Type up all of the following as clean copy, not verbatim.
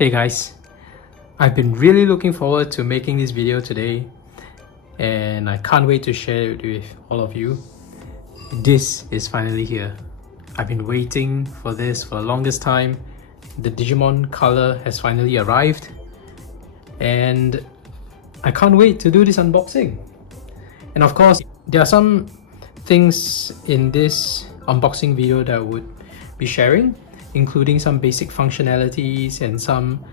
Hey guys, I've been really looking forward to making this video today and I can't wait to share it with all of you. This is finally here. I've been waiting for this for the longest time. The Digimon color has finally arrived and I can't wait to do this unboxing. And of course, there are some things in this unboxing video that I would be sharing, including some basic functionalities and some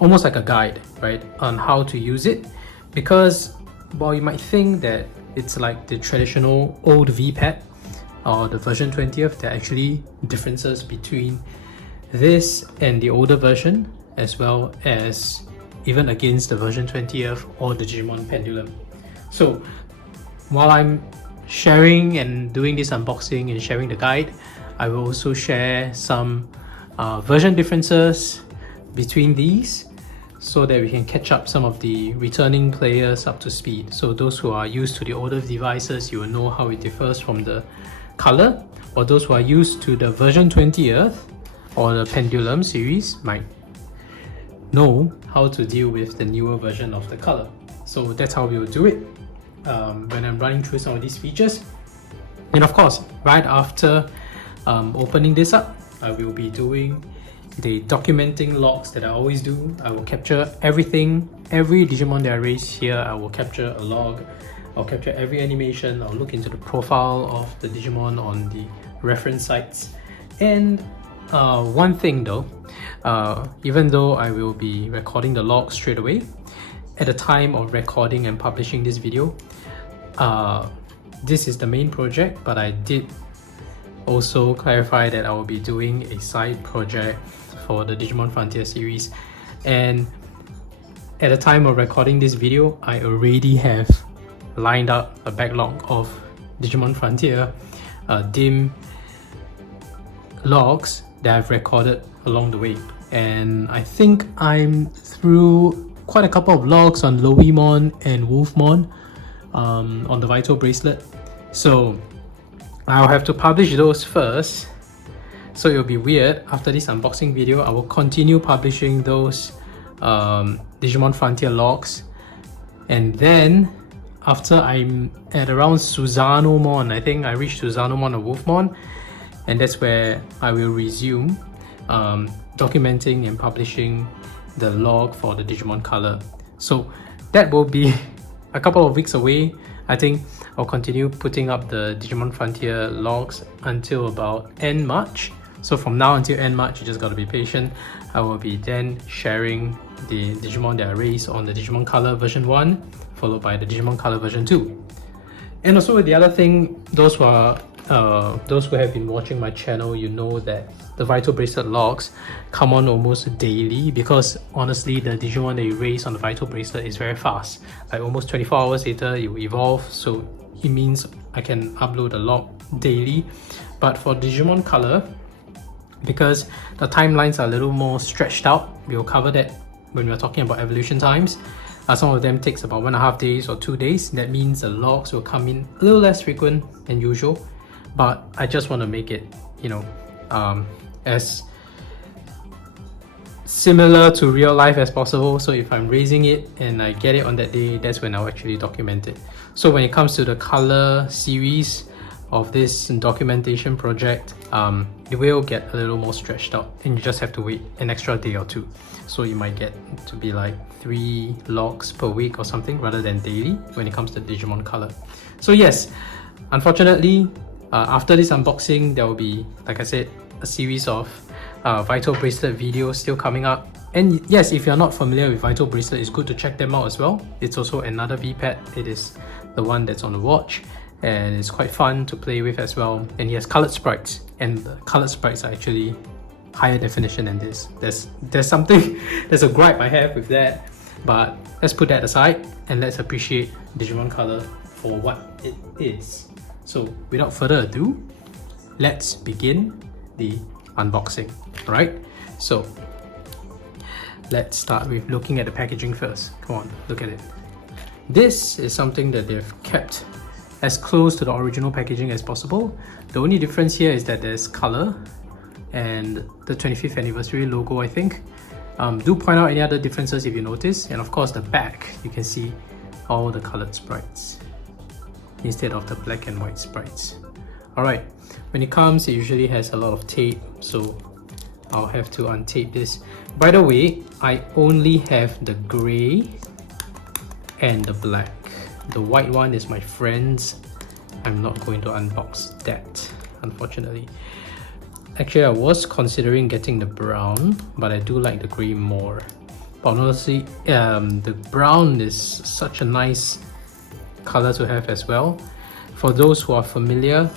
almost like a guide, right, on how to use it. Because while you might think that it's like the traditional old V-pad or the version 20th, there are actually differences between this and the older version, as well as even against the version 20th or the Digimon Pendulum. So while I'm sharing and doing this unboxing and sharing the guide, I will also share some version differences between these so that we can catch up some of the returning players up to speed. So those who are used to the older devices, you will know how it differs from the color, or those who are used to the version 20th or the Pendulum series might know how to deal with the newer version of the color. So that's how we will do it when I'm running through some of these features. And of course, right after opening this up, I will be doing the documenting logs that I always do. I will capture everything, every Digimon that I raise here, I will capture a log. I'll capture every animation. I'll look into the profile of the Digimon on the reference sites. And one thing though, even though I will be recording the log straight away, at the time of recording and publishing this video, this is the main project, but I did also clarify that I will be doing a side project for the Digimon Frontier series. And at the time of recording this video, I already have lined up a backlog of Digimon Frontier dim logs that I've recorded along the way. And I think I'm through quite a couple of logs on Loimon and Wolfmon on the Vital Bracelet. So I'll have to publish those first. So it'll be weird. After this unboxing video, I will continue publishing those Digimon Frontier logs. And then after I'm at around Suzanomon, I think I reached Suzanomon or Wolfmon, and that's where I will resume documenting and publishing the log for the Digimon color. So that will be a couple of weeks away. I think I'll continue putting up the Digimon Frontier logs until about end March. So from now until end March, you just gotta be patient. I will be then sharing the Digimon that I raised on the Digimon Color version 1, followed by the Digimon Color version 2. And also the other thing, those who have been watching my channel, you know that the Vital Bracelet logs come on almost daily, because honestly the Digimon that you raise on the Vital Bracelet is very fast. Like almost 24 hours later it will evolve, so it means I can upload a log daily. But for Digimon Color, because the timelines are a little more stretched out, we will cover that when we're talking about evolution times. Some of them takes about 1.5 days or 2 days. That means the logs will come in a little less frequent than usual, but I just want to make it, you know, as similar to real life as possible. So if I'm raising it and I get it on that day, that's when I'll actually document it. So when it comes to the color series of this documentation project, it will get a little more stretched out and you just have to wait an extra day or two. So you might get to be like 3 logs per week or something rather than daily when it comes to Digimon Color. So yes, unfortunately, after this unboxing, there will be, like I said, a series of Vital Bracelet videos still coming up. And yes, if you're not familiar with Vital Bracelet, it's good to check them out as well. It's also another V-pad. It is the one that's on the watch, and it's quite fun to play with as well. And he has colored sprites, and the colored sprites are actually higher definition than this. There's something, there's a gripe I have with that, but let's put that aside and let's appreciate Digimon Color for what it is. So without further ado, let's begin the unboxing. Alright, so let's start with looking at the packaging first. Come on, look at it. This is something that they've kept as close to the original packaging as possible. The only difference here is that there's color and the 25th anniversary logo, I think. Do point out any other differences if you notice. And of course the back, you can see all the colored sprites instead of the black and white sprites. Alright, when it comes, it usually has a lot of tape, so I'll have to untape this. By the way, I only have the grey and the black. The white one is my friend's. I'm not going to unbox that, unfortunately. Actually, I was considering getting the brown, but I do like the grey more. But honestly, the brown is such a nice color to have as well. For those who are familiar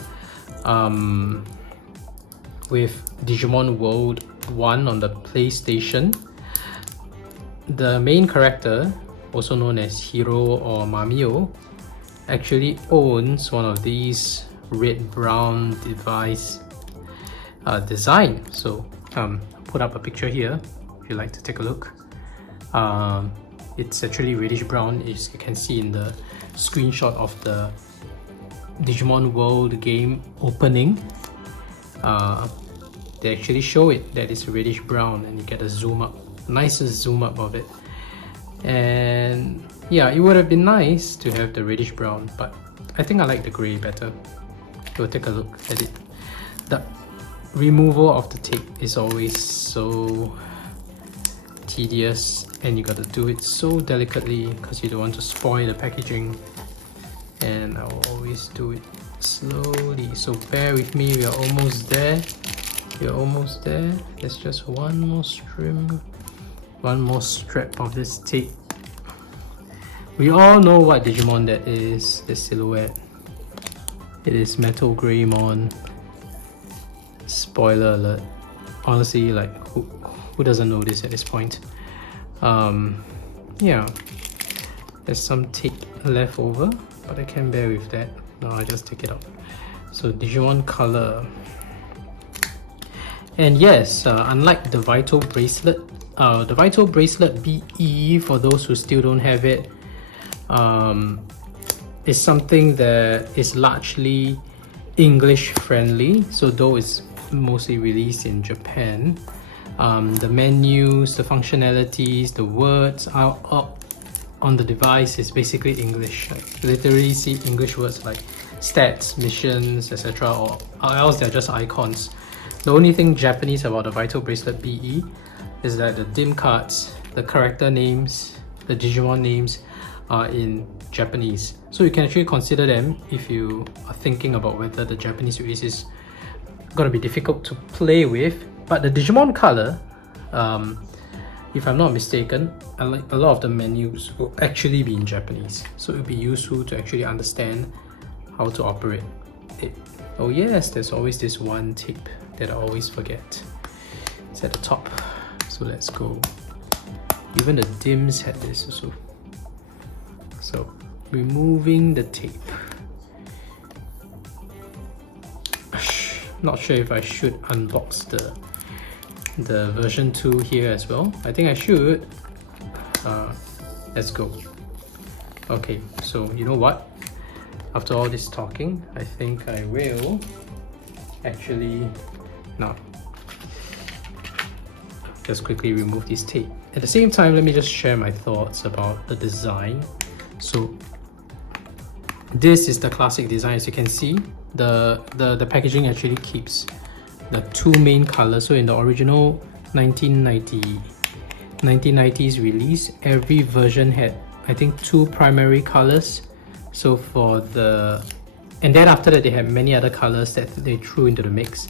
with Digimon World 1 on the PlayStation, the main character, also known as Hiro or Mamio, actually owns one of these red-brown device design. So put up a picture here if you'd like to take a look. It's actually reddish brown, as you can see in the screenshot of the Digimon World game opening. They actually show it that it's reddish brown, and you get a zoom up, nice zoom up of it. And yeah, it would have been nice to have the reddish brown, but I think I like the grey better. We'll take a look at it. The removal of the tape is always so tedious, and you got to do it so delicately because you don't want to spoil the packaging. And I'll always do it slowly, so bear with me. We are almost there. We're almost there. There's just one more string, one more strap of this tape. We all know what Digimon that is, this silhouette. It is Metal Greymon. Spoiler alert. Honestly, like, who doesn't know this at this point? Yeah, there's some tape left over, but I can bear with that. No, I just take it out. So Digimon color. And yes, unlike the Vital Bracelet, the Vital Bracelet BE, for those who still don't have it, is something that is largely English friendly. So though it's mostly released in Japan, the menus, the functionalities, the words are up on the device is basically English. Like, literally see English words like stats, missions, etc., or else they're just icons. The only thing Japanese about the Vital Bracelet BE is that the dim cards, the character names, the Digimon names are in Japanese. So you can actually consider them if you are thinking about whether the Japanese release is going to be difficult to play with. But the Digimon color, if I'm not mistaken, a lot of the menus will actually be in Japanese. So it will be useful to actually understand how to operate it. Oh yes, there's always this one tape that I always forget. It's at the top. So let's go. Even the dims had this also. So removing the tape. Not sure if I should unbox the version 2 here as well. I think I should. Let's go. Okay, so you know what? After all this talking, I think I will actually now just quickly remove this tape. At the same time, let me just share my thoughts about the design. So this is the classic design. As you can see, the packaging actually keeps the two main colors. So in the original 1990s release, every version had, I think, two primary colors. So for the, and then after that they had many other colors that they threw into the mix.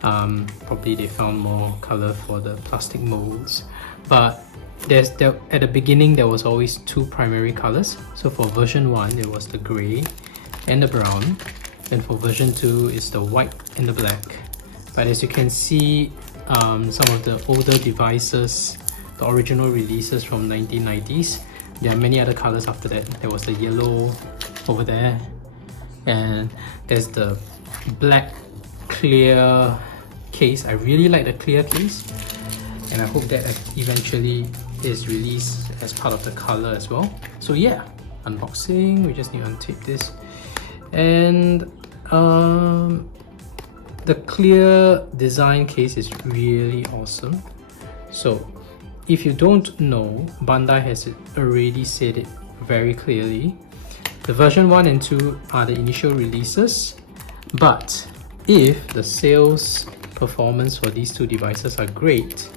Probably they found more color for the plastic molds, but at the beginning there was always two primary colors. So for version 1 it was the grey and the brown, then for version 2 it's the white and the black. But as you can see, some of the older devices, the original releases from 1990s, there are many other colors after that. There was the yellow over there, and there's the black clear case. I really like the clear case, and I hope that eventually is released as part of the color as well. So yeah, unboxing, we just need to untape this. And the clear design case is really awesome. So if you don't know, Bandai has already said it very clearly. The version 1 and 2 are the initial releases, but if the sales performance for these two devices are great,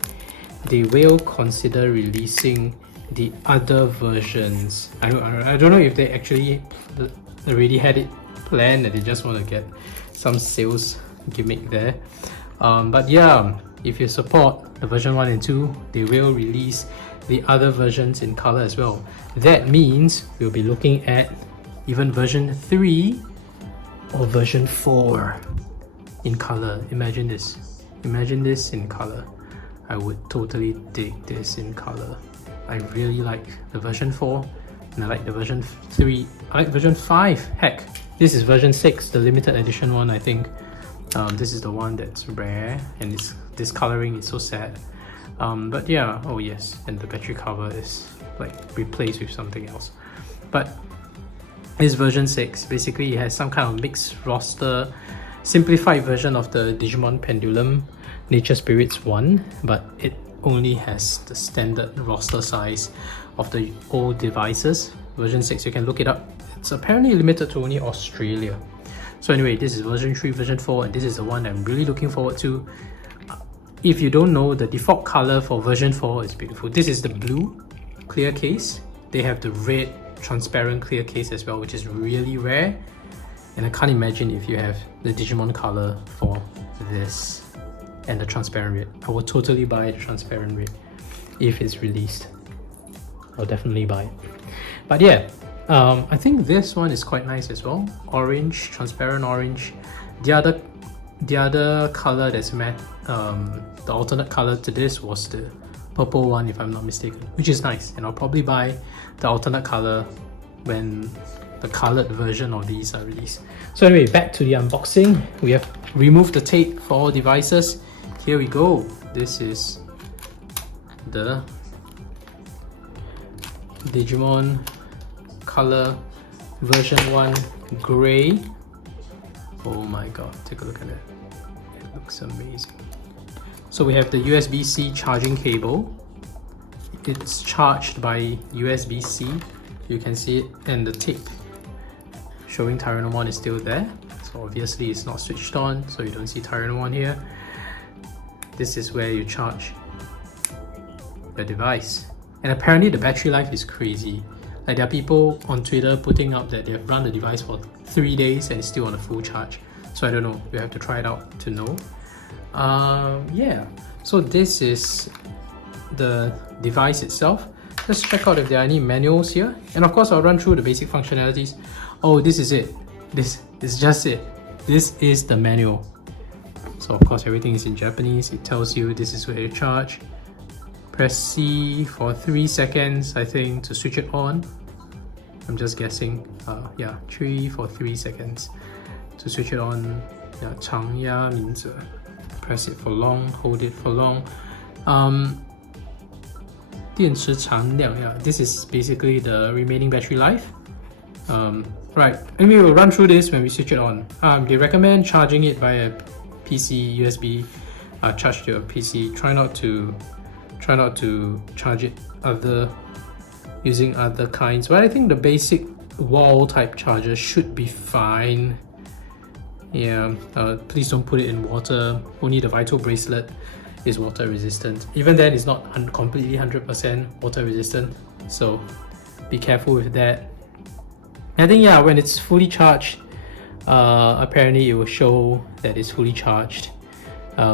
they will consider releasing the other versions. I don't know if they actually already had it planned and they just want to get some sales gimmick there. But yeah, if you support the version 1 and 2, they will release the other versions in color as well. That means we'll be looking at even version 3 or version 4 in color. Imagine this. Imagine this in color. I would totally dig this in color. I really like the version 4 and I like the version 3. I like version 5. Heck, this is version 6, the limited edition one, I think. This is the one that's rare and it's discoloring, it's so sad. But yeah, oh yes, and the battery cover is like replaced with something else. But this version 6, basically it has some kind of mixed roster, simplified version of the Digimon Pendulum Nature Spirits 1, but it only has the standard roster size of the old devices. Version 6, you can look it up. It's apparently limited to only Australia. So anyway, this is version 3, version 4, and this is the one I'm really looking forward to. If you don't know, the default color for version 4 is beautiful. This is the blue clear case. They have the red transparent clear case as well, which is really rare. And I can't imagine if you have the Digimon color for this and the transparent red. I will totally buy the transparent red if it's released. I'll definitely buy it. But yeah, I think this one is quite nice as well. Orange, transparent orange. The other color that's matte, the alternate color to this was the purple one, if I'm not mistaken, which is nice. And I'll probably buy the alternate color when the colored version of these are released. So anyway, back to the unboxing. We have removed the tape for all devices. Here we go. This is the Digimon color version 1 gray. Oh my god, take a look at that. It looks amazing. So we have the USB-C charging cable. It's charged by USB-C. You can see it, and the tape showing Tyrannomon is still there. So obviously it's not switched on, so you don't see Tyrannomon here. This is where you charge your device. And apparently the battery life is crazy. Like, there are people on Twitter putting up that they've run the device for 3 days and it's still on a full charge. So I don't know, you have to try it out to know. Yeah, so this is the device itself. Let's check out if there are any manuals here. And of course, I'll run through the basic functionalities. Oh, this is it. This is just it. This is the manual. So of course, everything is in Japanese. It tells you this is where you charge. Press C for 3 seconds, I think, to switch it on. I'm just guessing. Yeah, 3 for 3 seconds to switch it on. Yeah, 长压名字. Press it for long, hold it for long. 电池残量, yeah, this is basically the remaining battery life. Right, and we will run through this when we switch it on. They recommend charging it via PC USB. Charge to your PC. Try not to charge it using other kinds. But I think the basic wall type charger should be fine. Yeah, please don't put it in water. Only the Vital Bracelet is water resistant. Even then, it's not completely 100% water resistant, so be careful with that. I think, yeah, when it's fully charged, apparently it will show that it's fully charged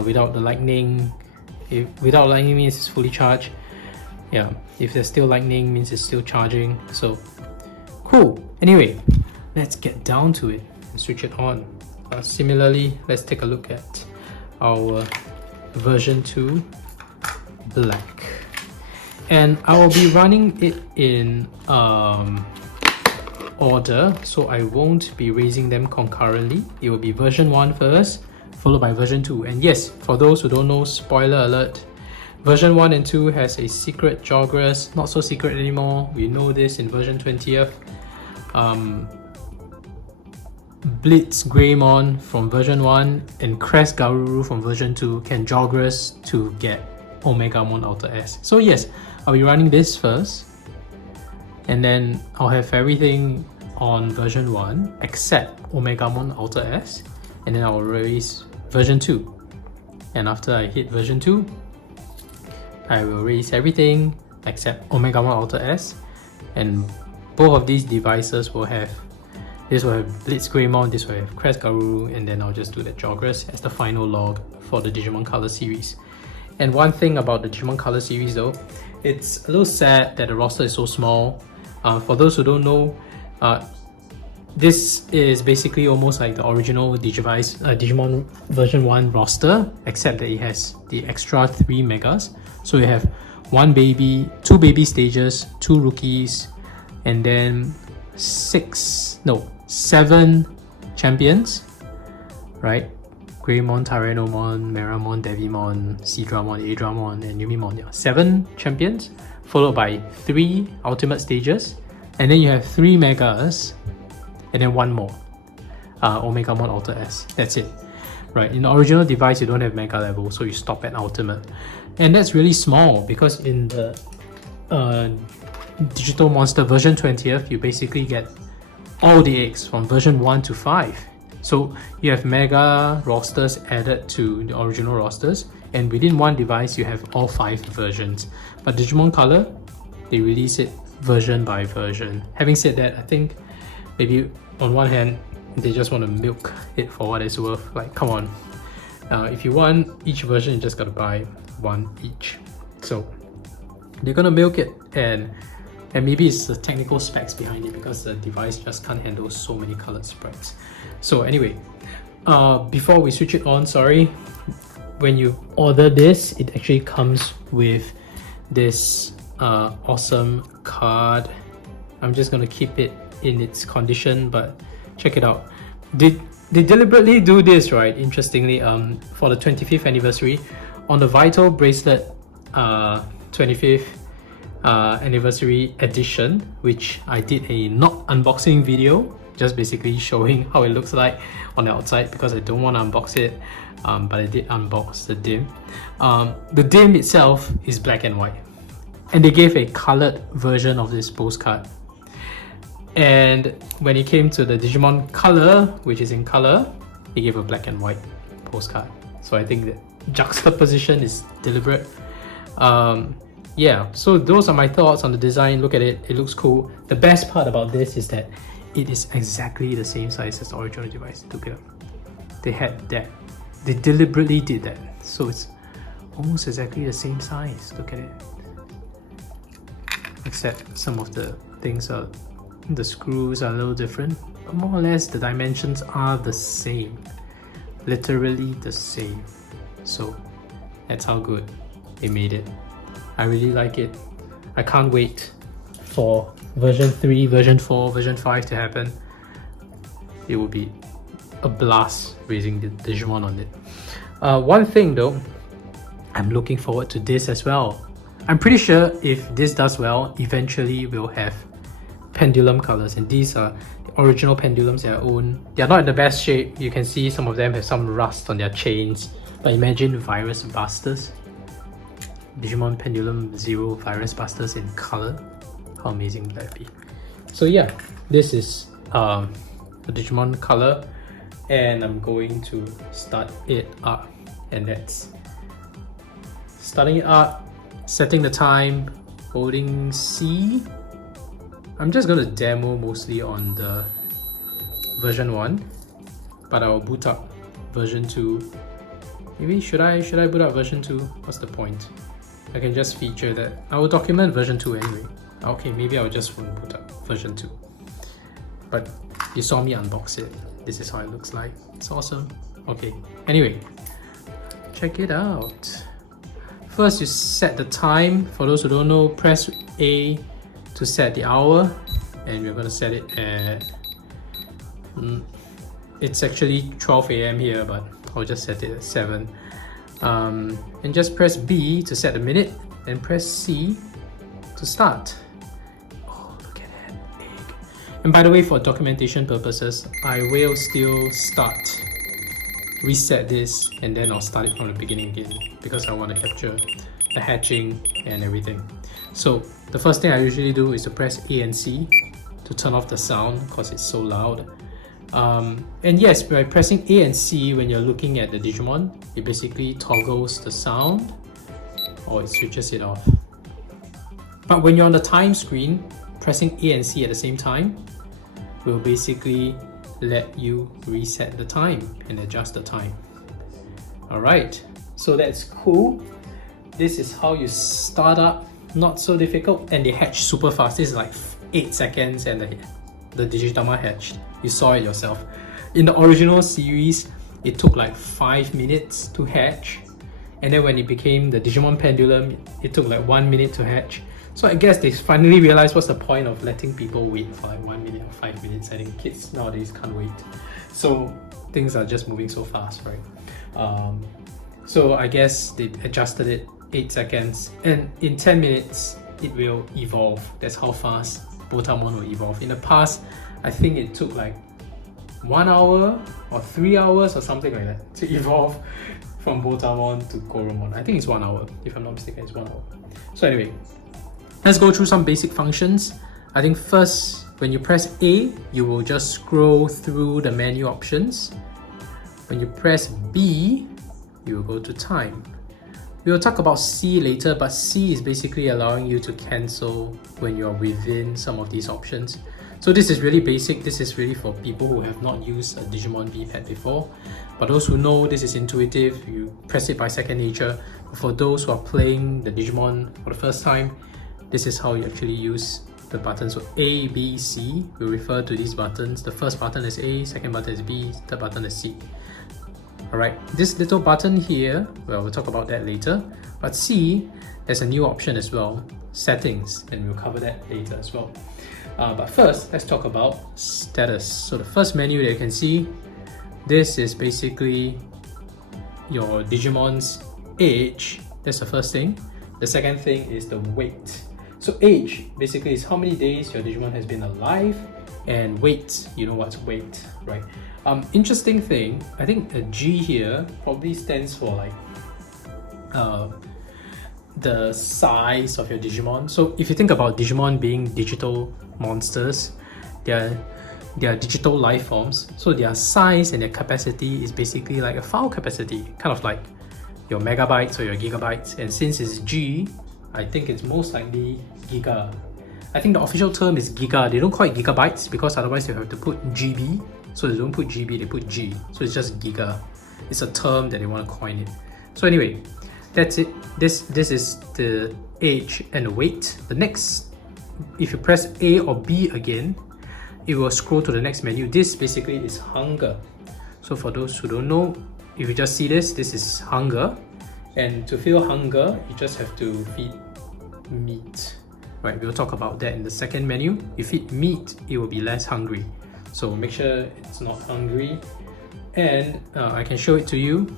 without the lightning. Without lightning means it's fully charged. Yeah, if there's still lightning means it's still charging. So cool. Anyway, let's get down to it and switch it on. Similarly, let's take a look at our version 2 black, and I will be running it in order, so I won't be raising them concurrently. It will be version 1 first, followed by version 2. And yes, for those who don't know, spoiler alert, version 1 and 2 has a secret Jogress. Not so secret anymore, we know this in version 20th. Blitz Greymon from version 1 and Crest Garuru from version 2 can Jogress to get Omegamon Ultra S. So yes, I'll be running this first, and then I'll have everything on version 1 except Omegamon Ultra S, and then I'll release version 2. And after I hit version 2, I will release everything except Omegamon Ultra S, and both of these devices will have, this will have Blitzgreymon, this will have Crest Garuru, and then I'll just do the Jogress as the final log for the Digimon Color series. And one thing about the Digimon Color series though, it's a little sad that the roster is so small. For those who don't know, this is basically almost like the original Digimon version 1 roster, except that it has the extra 3 megas. So you have 2 baby stages, 2 rookies, and then 7 champions, right? Greymon, Tyrannomon, Meramon, Devimon, Seadramon, Adramon, and Yumimon. Yeah, 7 champions, followed by 3 ultimate stages, and then you have 3 megas, and then 1 more, Omegamon Ultra S. That's it, right? In the original device, you don't have mega level, so you stop at ultimate, and that's really small because in the Digital Monster version 20th, you basically get all the eggs from version 1 to 5. So you have mega rosters added to the original rosters, and within one device you have all 5 versions. But Digimon Color, they release it version by version. Having said that, I think maybe on one hand they just want to milk it for what it's worth. Like, come on, if you want each version, you just gotta buy 1 each. So they're gonna milk it, and maybe it's the technical specs behind it because the device just can't handle so many colored sprites. So anyway, before we switch it on, sorry, when you order this, it actually comes with this awesome card. I'm just gonna keep it in its condition, but check it out. They deliberately do this, right? Interestingly, for the 25th anniversary, on the Vital Bracelet 25th anniversary edition, which I did a not unboxing video, just basically showing how it looks like on the outside because I don't want to unbox it, but I did unbox the DIM. The DIM itself is black and white, and they gave a colored version of this postcard. And when it came to the Digimon Color, which is in color, they gave a black and white postcard. So I think that juxtaposition is deliberate. Yeah, so those are my thoughts on the design. Look at it, it looks cool. The best part about this is that it is exactly the same size as the original device. Look it up. They had that. They deliberately did that. So it's almost exactly the same size. Look at it. Except some of the things are, the screws are a little different, but more or less the dimensions are the same. Literally the same. So that's how good they made it. I really like it. I can't wait for version 3, version 4, version 5 to happen. It will be a blast raising the Digimon on it. One thing though, I'm looking forward to this as well. I'm pretty sure if this does well, eventually we'll have pendulum colors, and these are the original pendulums that I own. They're not in the best shape. You can see some of them have some rust on their chains, but imagine Virus Busters. Digimon Pendulum Zero Virus Busters in color. How amazing would that be? So yeah, this is the Digimon Color, and I'm going to start it up, and that's starting it up, setting the time, holding C. I'm just going to demo mostly on the version 1, but I'll boot up version 2. Maybe should I boot up version 2? What's the point? I can just feature that. I will document version 2 anyway. Okay, maybe I'll just boot up version 2. But you saw me unbox it. This is how it looks like. It's awesome. Okay, anyway, check it out. First, you set the time. For those who don't know, press A to set the hour, and we're going to set it at it's actually 12 AM here, but I'll just set it at 7. And just press B to set the minute, and press C to start. Oh, look at that egg. And by the way, for documentation purposes, I will still reset this, and then I'll start it from the beginning again because I want to capture the hatching and everything. So the first thing I usually do is to press A and C to turn off the sound because it's so loud. And yes, by pressing A and C when you're looking at the Digimon, it basically toggles the sound or it switches it off. But when you're on the time screen, pressing A and C at the same time will basically let you reset the time and adjust the time. Alright, so that's cool. This is how you start up, not so difficult, and they hatch super fast. This is like 8 seconds and the Digitama hatched. You saw it yourself. In the original series, it took like 5 minutes to hatch, and then when it became the Digimon Pendulum, it took like 1 minute to hatch. So I guess they finally realized what's the point of letting people wait for like 1 minute or 5 minutes. I think kids nowadays can't wait. So things are just moving so fast, right? So I guess they adjusted it 8 seconds, and in 10 minutes it will evolve. That's how fast Botamon will evolve. In the past, I think it took like 1 hour or 3 hours or something like that to evolve from Botamon to Koromon. I think it's 1 hour, if I'm not mistaken, it's 1 hour. So anyway, let's go through some basic functions. I think first, when you press A, you will just scroll through the menu options. When you press B, you will go to time. We will talk about C later, but C is basically allowing you to cancel when you're within some of these options. So this is really basic. This is really for people who have not used a Digimon V-Pad before. But those who know, this is intuitive. You press it by second nature. For those who are playing the Digimon for the first time, this is how you actually use the buttons. So A, B, C will refer to these buttons. The first button is A, second button is B, third button is C. Alright, this little button here, well, we'll talk about that later. But C, there's a new option as well, settings, and we'll cover that later as well. But first, let's talk about status. So the first menu that you can see, this is basically your Digimon's age. That's the first thing. The second thing is the weight. So age basically is how many days your Digimon has been alive, and weight, you know what's weight, right? Interesting thing, I think a G here probably stands for like the size of your Digimon. So if you think about Digimon being digital monsters, they're digital life forms, so their size and their capacity is basically like a file capacity, kind of like your megabytes or your gigabytes. And since it's G, I think it's most likely giga. I think the official term is giga. They don't call it gigabytes because otherwise you have to put GB. So they don't put GB, they put G. So it's just giga. It's a term that they want to coin it. So anyway, that's it. This is the age and the weight. The next, if you press A or B again, it will scroll to the next menu. This basically is hunger. So for those who don't know, if you just see this is hunger. And to feel hunger, you just have to feed meat. Right, we'll talk about that in the second menu. If you feed meat, it will be less hungry. So make sure it's not hungry. And I can show it to you.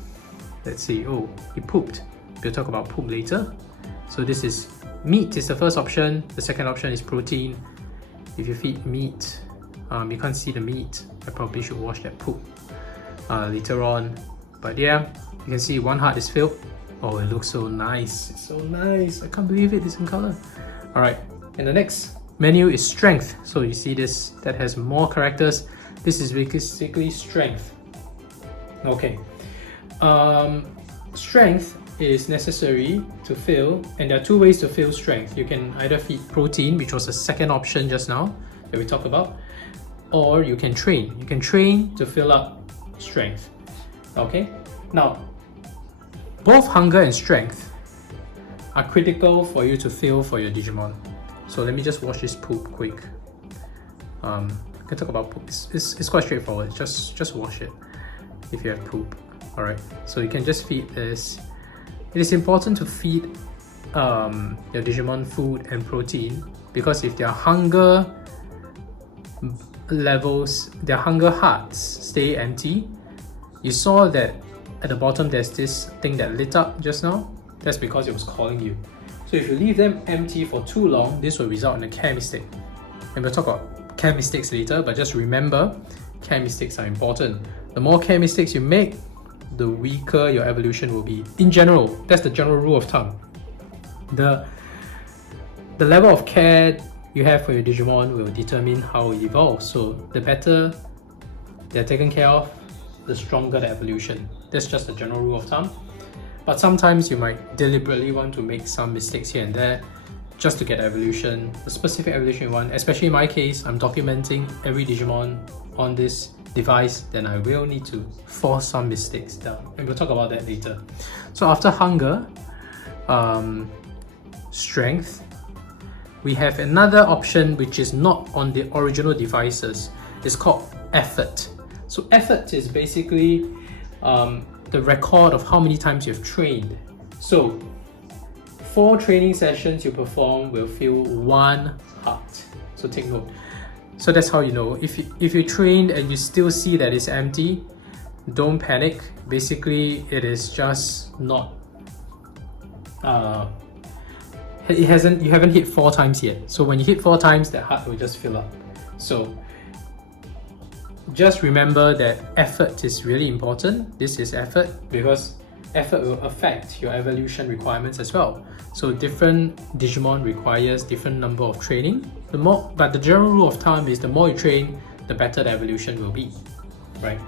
Let's see, oh, he pooped. We'll talk about poop later. So this is meat is the first option. The second option is protein. If you feed meat, you can't see the meat. I probably should wash that poop later on. But yeah, you can see one heart is filled. Oh, it looks so nice. It's so nice. I can't believe it. It's in color. Alright, and the next menu is strength. So you see this, that has more characters. This is basically strength. Okay. Strength is necessary to fill, and there are two ways to fill strength. You can either feed protein, which was the second option just now that we talked about, or you can train. You can train to fill up strength. Okay? Now, both hunger and strength are critical for you to fill for your Digimon. So let me just wash this poop quick. I can talk about poop. It's quite straightforward. Just wash it if you have poop. Alright, so you can just feed this. It is important to feed your Digimon food and protein, because if their hunger levels, their hunger hearts stay empty. You saw that at the bottom there's this thing that lit up just now. That's because it was calling you. So if you leave them empty for too long, this will result in a care mistake. And we'll talk about care mistakes later, but just remember, care mistakes are important. The more care mistakes you make, the weaker your evolution will be. In general, that's the general rule of thumb. The level of care you have for your Digimon will determine how it evolves. So the better they're taken care of, the stronger the evolution. That's just a general rule of thumb. But sometimes you might deliberately want to make some mistakes here and there just to get evolution, the specific evolution you want. Especially in my case, I'm documenting every Digimon on this device, then I will need to force some mistakes down. And we'll talk about that later. So after hunger, strength, we have another option which is not on the original devices. It's called effort. So effort is basically the record of how many times you've trained. So 4 training sessions you perform will fill 1 heart. So take note. So that's how you know. If you trained and you still see that it's empty, don't panic. Basically, it is just not. You haven't hit 4 times yet. So when you hit 4 times, that heart will just fill up. So just remember that effort is really important. This is effort because effort will affect your evolution requirements as well. So different Digimon requires different number of training. But the general rule of thumb is the more you train, the better the evolution will be, right?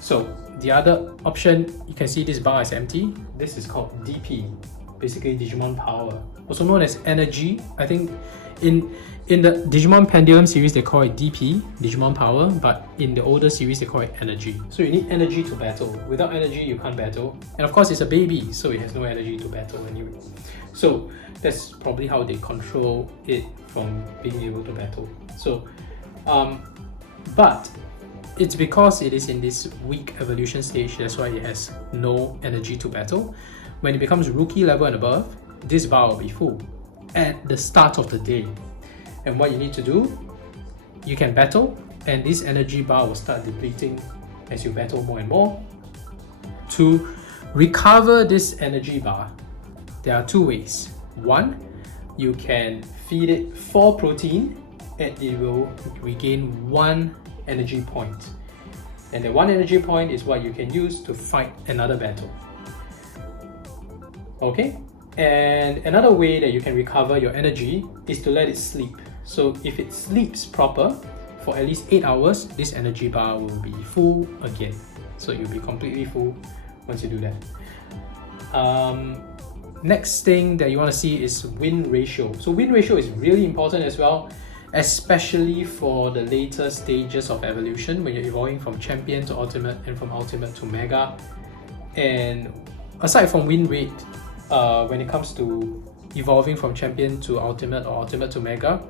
So the other option, you can see this bar is empty. This is called DP, basically Digimon power, also known as energy. I think in the Digimon Pendulum series they call it DP, Digimon power, but in the older series they call it energy. So you need energy to battle. Without energy you can't battle, and of course it's a baby, so it has no energy to battle anyway. So that's probably how they control it from being able to battle. So but it's because it is in this weak evolution stage, that's why it has no energy to battle. When it becomes rookie level and above, this bar will be full at the start of the day. And what you need to do, you can battle, and this energy bar will start depleting as you battle more and more. To recover this energy bar, there are 2 ways. One, you can feed it 4 protein and it will regain 1 energy point. And the 1 energy point is what you can use to fight another battle. Okay? And another way that you can recover your energy is to let it sleep. So if it sleeps proper for at least 8 hours, this energy bar will be full again. So you'll be completely full once you do that. Next thing that you want to see is win ratio. So win ratio is really important as well, especially for the later stages of evolution when you're evolving from champion to ultimate and from ultimate to mega. And aside from win rate, when it comes to evolving from champion to ultimate or ultimate to mega,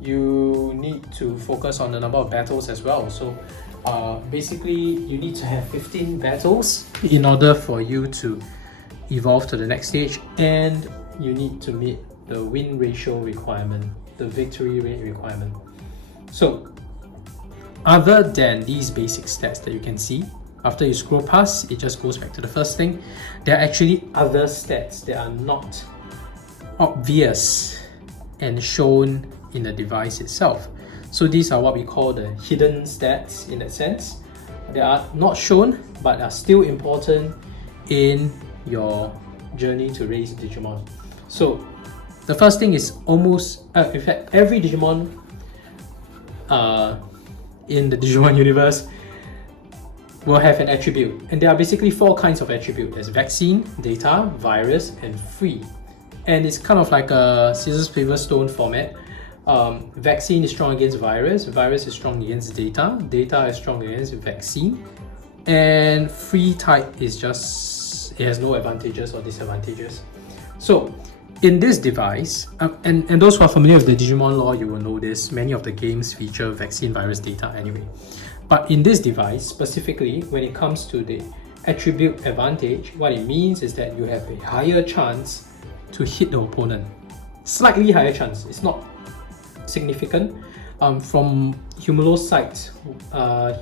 you need to focus on the number of battles as well. So basically you need to have 15 battles in order for you to evolve to the next stage, and you need to meet the win ratio requirement, the victory rate requirement. So other than these basic stats that you can see, after you scroll past, it just goes back to the first thing. There are actually other stats that are not obvious and shown in the device itself. So these are what we call the hidden stats in that sense. They are not shown but are still important in your journey to raise Digimon. So the first thing is almost, in fact, every Digimon in the Digimon universe will have an attribute, and there are basically 4 kinds of attribute. There's vaccine, data, virus, and free. And it's kind of like a scissors paper stone format. Vaccine is strong against virus, virus is strong against data, data is strong against vaccine, and free type is just, it has no advantages or disadvantages. So in this device, and those who are familiar with the Digimon lore, you will know this, many of the games feature vaccine, virus, data anyway. But in this device specifically, when it comes to the attribute advantage, what it means is that you have a higher chance to hit the opponent. Slightly higher chance, it's not significant. From Humulo's site,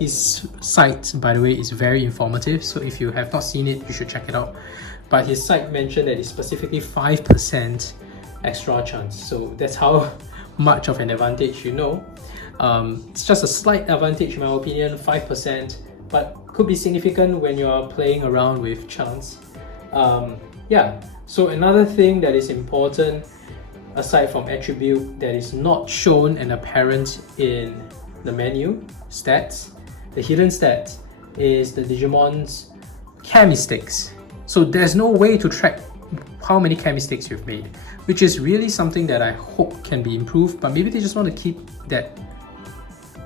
his site, by the way, is very informative, so if you have not seen it, you should check it out. But his site mentioned that it's specifically 5% extra chance, so that's how much of an advantage you know. It's just a slight advantage in my opinion, 5%, but could be significant when you are playing around with chance. yeah, so another thing that is important aside from attribute that is not shown and apparent in the menu stats, the hidden stats, is the Digimon's chemi-sticks. So there's no way to track how many chemi-sticks you've made, which is really something that I hope can be improved, but maybe they just want to keep that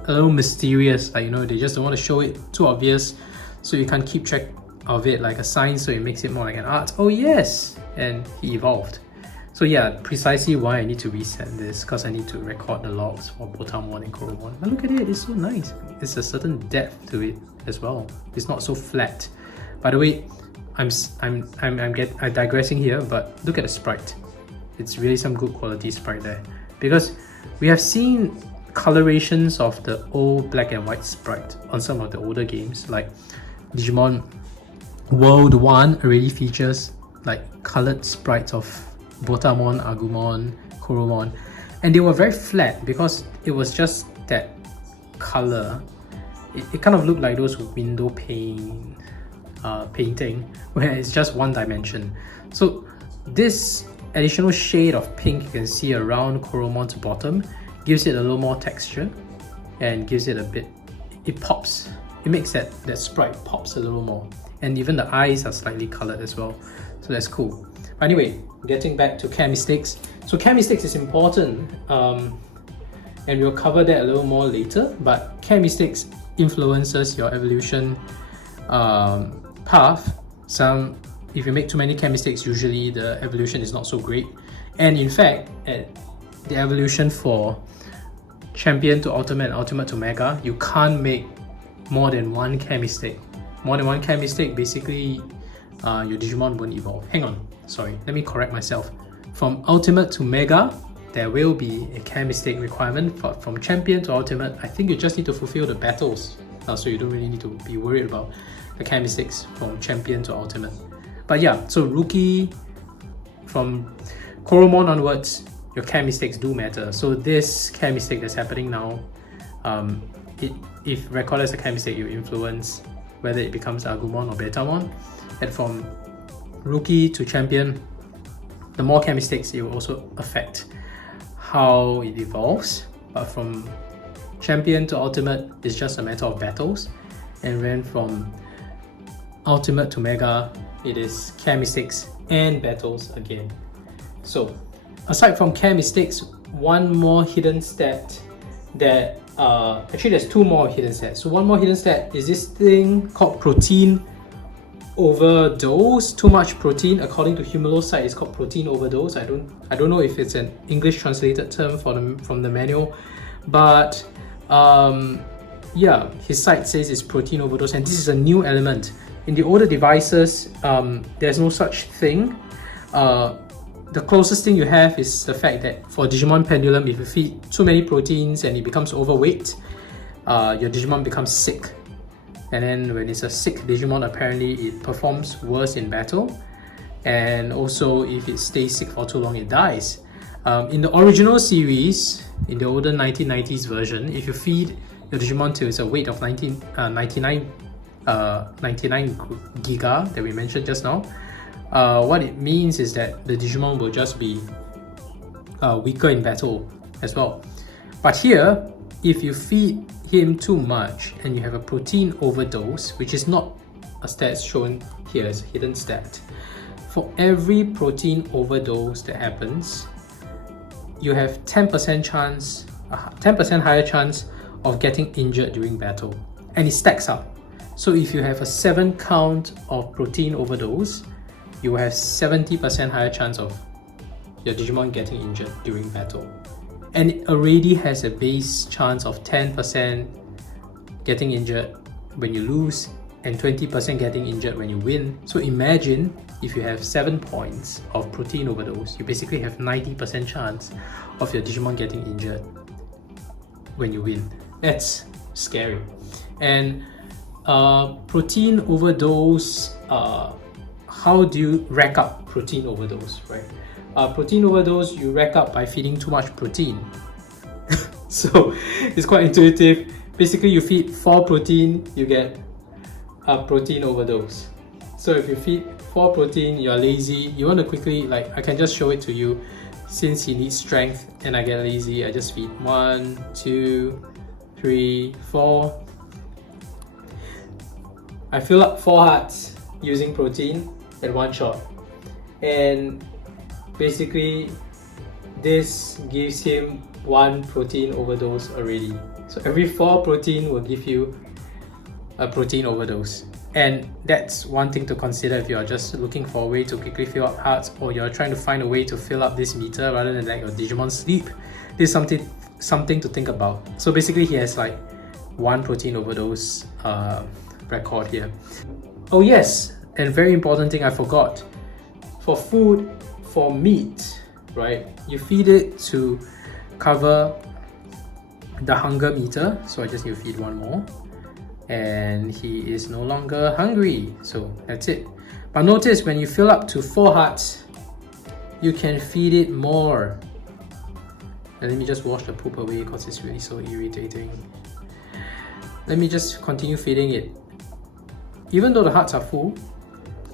a little mysterious, like, you know, they just don't want to show it too obvious, so you can't keep track of it like a sign, so it makes it more like an art. Oh yes, and he evolved. So yeah, precisely why I need to reset this, because I need to record the logs for Botamon and Koromon. But look at it, it's so nice. There's a certain depth to it as well. It's not so flat. By the way, I'm digressing here, but look at the sprite. It's really some good quality sprite there, because we have seen colorations of the old black and white sprite on some of the older games, like Digimon World 1 already features like colored sprites of Botamon, Agumon, Koromon, and they were very flat because it was just that color. It kind of looked like those window pane painting where it's just one dimension. So this additional shade of pink you can see around Koromon's bottom gives it a little more texture and gives it a bit, it pops. It makes that sprite pops a little more, and even the eyes are slightly colored as well, so that's cool. But anyway, getting back to chemi-sticks. So chemi-sticks is important, and we'll cover that a little more later, but chemi-sticks influences your evolution path. If you make too many chemi-sticks, usually the evolution is not so great. And in fact, at the evolution for Champion to Ultimate and Ultimate to Mega, you can't make more than one chemi-stick. More than one chemi-stick, basically your Digimon won't evolve. Hang on, sorry, let me correct myself. From Ultimate to Mega, there will be a chemi-stick requirement, but from Champion to Ultimate, I think you just need to fulfill the battles. So you don't really need to be worried about the chemi-sticks from Champion to Ultimate. But yeah, so Rookie, from Koromon onwards, your chemi-sticks do matter. So this chemi-stick that's happening now, if recorded as a chemi-stick, you influence whether it becomes Agumon or Betamon. And from Rookie to Champion, the more chemi-sticks, it will also affect how it evolves. But from Champion to Ultimate, it's just a matter of battles. And then from Ultimate to Mega, it is chemi-sticks and battles again. So aside from chemi-sticks, one more hidden stat that actually there's two more hidden stats. So one more hidden stat is this thing called protein overdose. Too much protein, according to Humulo's site, it's called protein overdose. I don't know if it's an English translated term from the manual, but yeah, his site says it's protein overdose, and this is a new element. In the older devices, there's no such thing. The closest thing you have is the fact that for Digimon Pendulum, if you feed too many proteins and it becomes overweight, your Digimon becomes sick. And then when it's a sick Digimon, apparently it performs worse in battle. And also, if it stays sick for too long, it dies. In the original series, in the older 1990s version, if you feed your Digimon till it's a weight of 99 giga that we mentioned just now, what it means is that the Digimon will just be weaker in battle as well. But here, if you feed him too much and you have a protein overdose, which is not a stat shown here as a hidden stat, for every protein overdose that happens, you have 10% chance, 10% higher chance of getting injured during battle, and it stacks up. So if you have a 7 count of protein overdose, you will have 70% higher chance of your Digimon getting injured during battle. And it already has a base chance of 10% getting injured when you lose and 20% getting injured when you win. So imagine if you have 7 points of protein overdose, you basically have 90% chance of your Digimon getting injured when you win. That's scary. And protein overdose, how do you rack up protein overdose, right? Protein overdose, you rack up by feeding too much protein. So it's quite intuitive. Basically, you feed 4 protein, you get a protein overdose. So if you feed 4 protein, you're lazy, you want to quickly, like I can just show it to you. Since he needs strength and I get lazy, I just feed 1, 2, 3, 4. I fill up 4 hearts using protein at one shot. And basically this gives him 1 protein overdose already. So every 4 protein will give you a protein overdose. And that's one thing to consider if you're just looking for a way to quickly fill up hearts, or you're trying to find a way to fill up this meter rather than let your Digimon sleep. This is something to think about. So basically he has like 1 protein overdose record here. Oh yes, and very important thing I forgot. For food, for meat, right, you feed it to cover the hunger meter. So I just need to feed 1 more. And he is no longer hungry, so that's it. But notice when you fill up to 4 hearts, you can feed it more. And let me just wash the poop away because it's really so irritating. Let me just continue feeding it. Even though the hearts are full,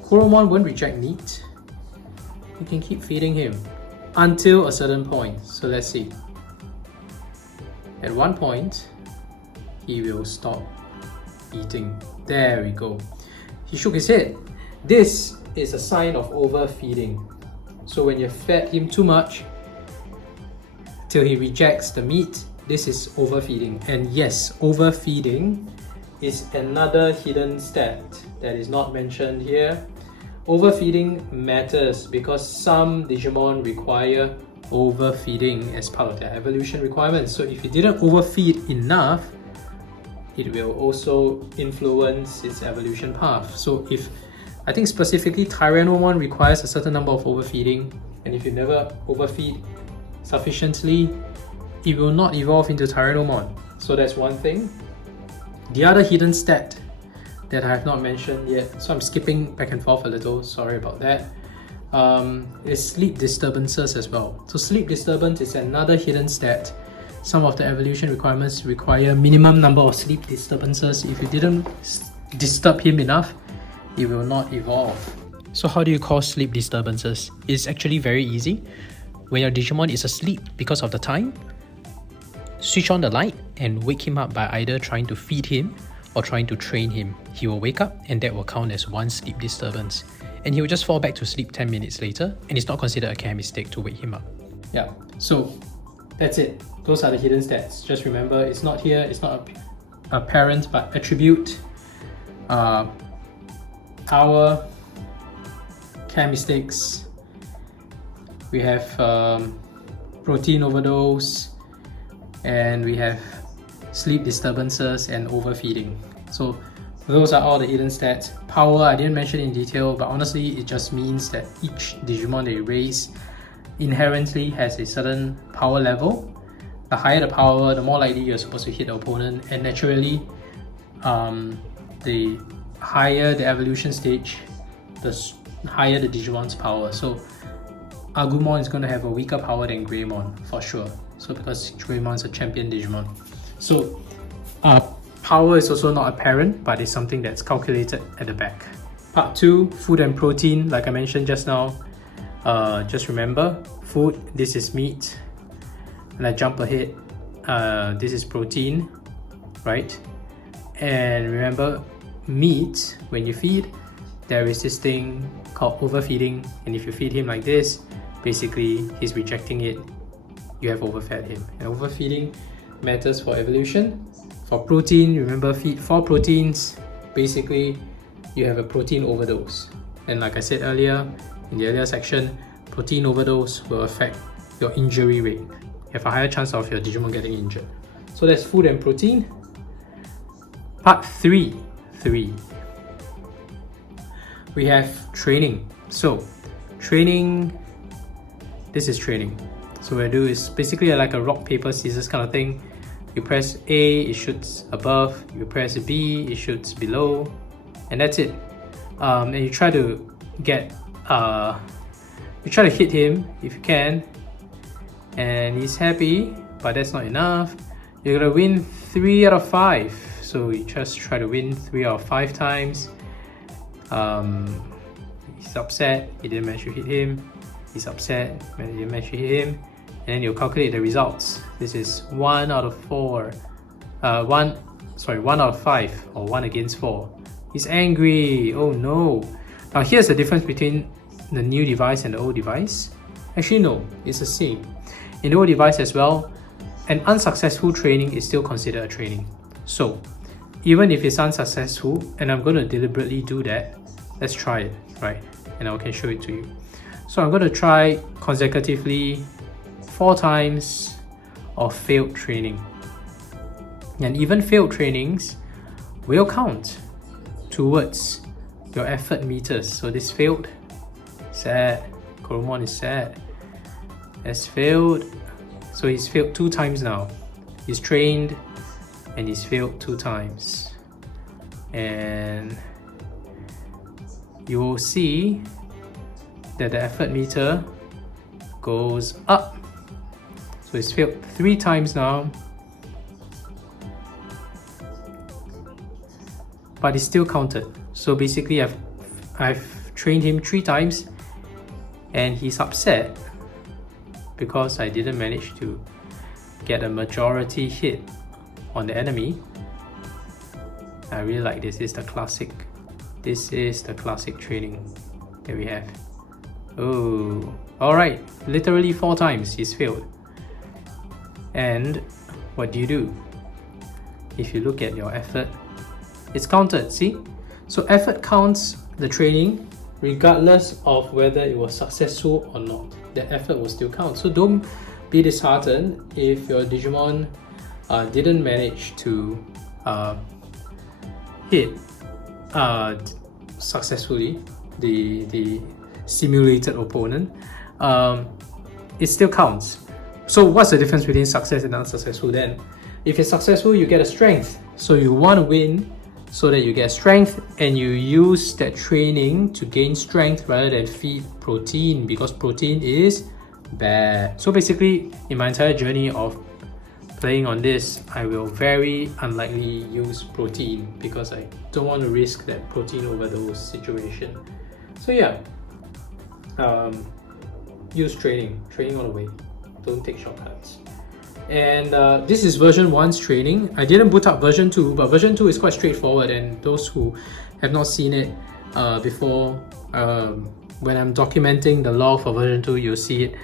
Koromon won't reject meat. You can keep feeding him until a certain point. So let's see. At one point, he will stop eating. There we go. He shook his head. This is a sign of overfeeding. So when you fed him too much till he rejects the meat, this is overfeeding. And yes, overfeeding is another hidden stat that is not mentioned here. Overfeeding matters because some Digimon require overfeeding as part of their evolution requirements. So if you didn't overfeed enough, it will also influence its evolution path. So if, I think specifically Tyrannomon requires a certain number of overfeeding, and if you never overfeed sufficiently, it will not evolve into Tyrannomon. So that's one thing. The other hidden stat that I have not mentioned yet, so I'm skipping back and forth a little, sorry about that, is sleep disturbances as well. So sleep disturbance is another hidden stat. Some of the evolution requirements require minimum number of sleep disturbances. If you didn't disturb him enough, he will not evolve. So how do you cause sleep disturbances? It's actually very easy. When your Digimon is asleep because of the time, switch on the light and wake him up by either trying to feed him or trying to train him. He will wake up and that will count as 1 sleep disturbance. And he will just fall back to sleep 10 minutes later, and it's not considered a care mistake to wake him up. Yeah, so that's it. Those are the hidden stats. Just remember, it's not here, it's not apparent, but attribute our care mistakes. We have protein overdose, and we have sleep disturbances and overfeeding. So those are all the hidden stats. Power, I didn't mention in detail, but honestly, it just means that each Digimon that you raise inherently has a certain power level. The higher the power, the more likely you're supposed to hit the opponent, and naturally, the higher the evolution stage, the higher the Digimon's power. So Agumon is going to have a weaker power than Greymon for sure. So because Greymon is a champion Digimon. So power is also not apparent, but it's something that's calculated at the back. Part 2, food and protein. Like I mentioned just now, just remember, food, this is meat. And I jump ahead, this is protein, right? And remember, meat, when you feed, there is this thing called overfeeding, and if you feed him like this, basically he's rejecting it, you have overfed him. And overfeeding matters for evolution. For protein, remember, feed 4 proteins, basically you have a protein overdose. And like I said earlier, in the earlier section, protein overdose will affect your injury rate. You have a higher chance of your Digimon getting injured. So that's food and protein. Part 3. We have training. So training, this is training. So what I do is basically like a rock, paper, scissors kind of thing. You press A, it shoots above. You press B, it shoots below. And that's it. And you try to get, you try to hit him if you can. And he's happy, but that's not enough. You're gonna win 3 out of 5. So you just try to win 3 out of 5 times. He's upset, he didn't manage to hit him. He's upset, he didn't manage to hit him. And then you'll calculate the results. This is 1 out of 4. 1 out of 5, or 1 against 4. He's angry. Oh no. Now here's the difference between the new device and the old device. Actually no, it's the same. In the old device as well, an unsuccessful training is still considered a training. So even if it's unsuccessful, and I'm going to deliberately do that, let's try it, right? And I can show it to you. So I'm going to try consecutively 4 times of failed training. And even failed trainings will count towards your effort meters. So this failed, sad. Koromon is sad. Has failed. So he's failed 2 times now. He's trained and he's failed 2 times. And you will see that the effort meter goes up. So he's failed 3 times now, but it's still counted. So basically I've trained him 3 times and he's upset because I didn't manage to get a majority hit on the enemy. I really like this. This is the classic training that we have. Oh, alright, literally 4 times he's failed. And what do? If you look at your effort, it's counted, see? So effort counts the training regardless of whether it was successful or not. The effort will still count. So don't be disheartened if your Digimon didn't manage to hit successfully the simulated opponent. It still counts. So what's the difference between success and unsuccessful then? If you're successful, you get a strength. So you want to win so that you get strength, and you use that training to gain strength rather than feed protein, because protein is bad. So basically, in my entire journey of playing on this, I will very unlikely use protein because I don't want to risk that protein overdose situation. So yeah, use training all the way. Don't take shortcuts. And this is version 1's training. I didn't boot up version 2, but version 2 is quite straightforward, and those who have not seen it before, when I'm documenting the log for version 2, you'll see it.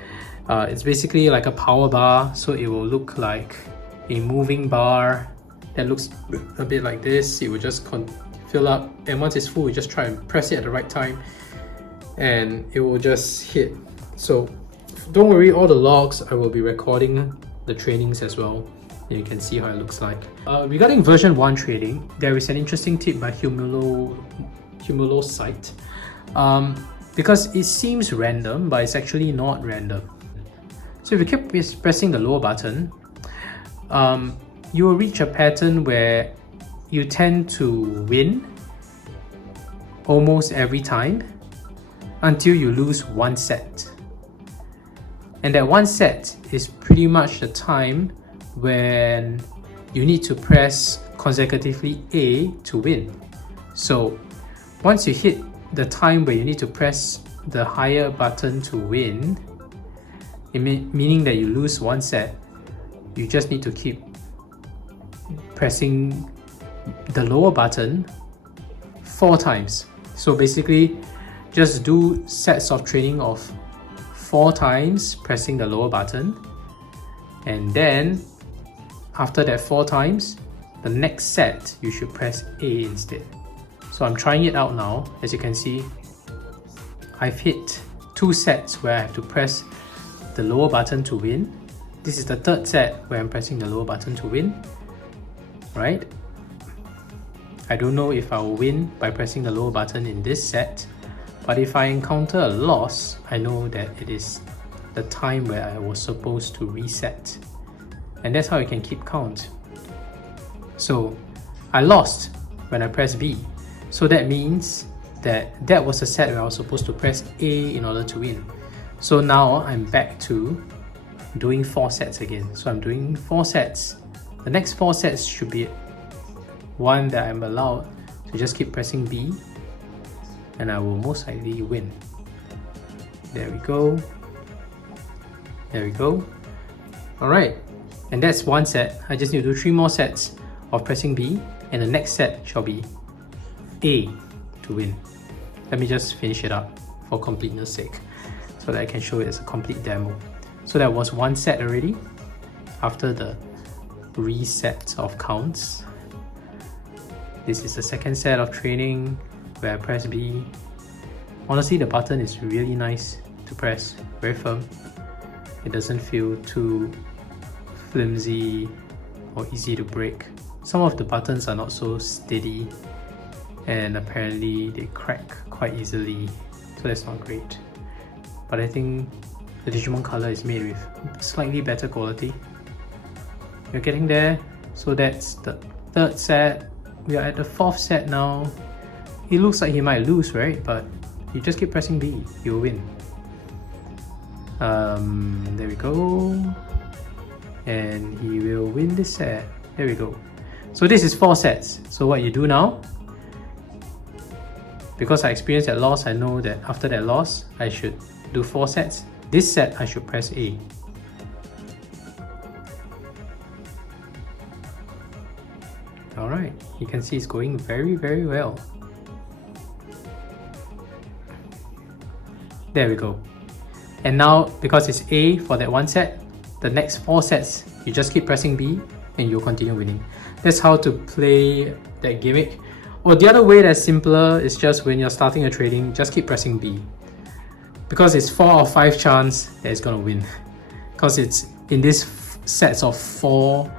It's basically like a power bar, so it will look like a moving bar that looks a bit like this. It will just fill up, and once it's full, you just try and press it at the right time and it will just hit. So don't worry, all the logs I will be recording the trainings as well, and you can see how it looks like. Regarding version 1 training, there is an interesting tip by Humulo's site, because it seems random, but it's actually not random. So if you keep pressing the lower button, you will reach a pattern where you tend to win almost every time until you lose 1 set. And that 1 set is pretty much the time when you need to press consecutively A to win. So once you hit the time where you need to press the higher button to win, meaning that you lose 1 set, you just need to keep pressing the lower button 4 times. So basically, just do sets of training of 4 times pressing the lower button, and then after that 4 times, the next set you should press A instead. So I'm trying it out now. As you can see, I've hit 2 sets where I have to press the lower button to win. This is the 3rd set where I'm pressing the lower button to win, right? I don't know if I will win by pressing the lower button in this set, but if I encounter a loss, I know that it is the time where I was supposed to reset. And that's how you can keep count. So I lost when I pressed B. So that means that was a set where I was supposed to press A in order to win. So now I'm back to doing 4 sets again. So I'm doing 4 sets. The next 4 sets should be one that I'm allowed to just keep pressing B and I will most likely win. There we go. There we go. Alright, and that's one set. I just need to do 3 more sets of pressing B, and the next set shall be A to win. Let me just finish it up for completeness sake, so that I can show it as a complete demo. So that was one set already, after the reset of counts. This is the second set of training where I press B. Honestly, the button is really nice to press, very firm. It doesn't feel too flimsy or easy to break. Some of the buttons are not so steady, and apparently they crack quite easily, so that's not great. But I think the Digimon color is made with slightly better quality. You're getting there. So that's the third set. We are at the fourth set now. It looks like he might lose, right? But you just keep pressing B, you'll win. There we go. And he will win this set. There we go. So this is 4 sets. So what you do now, because I experienced that loss, I know that after that loss, I should do 4 sets. This set, I should press A. Alright, you can see it's going very, very well. There we go. And now, because it's A for that one set, the next 4 sets, you just keep pressing B and you'll continue winning. That's how to play that gimmick. Or the other way that's simpler is just when you're starting a trading, just keep pressing B. Because it's 4 or 5 chance that it's gonna win. Because it's in this sets of 4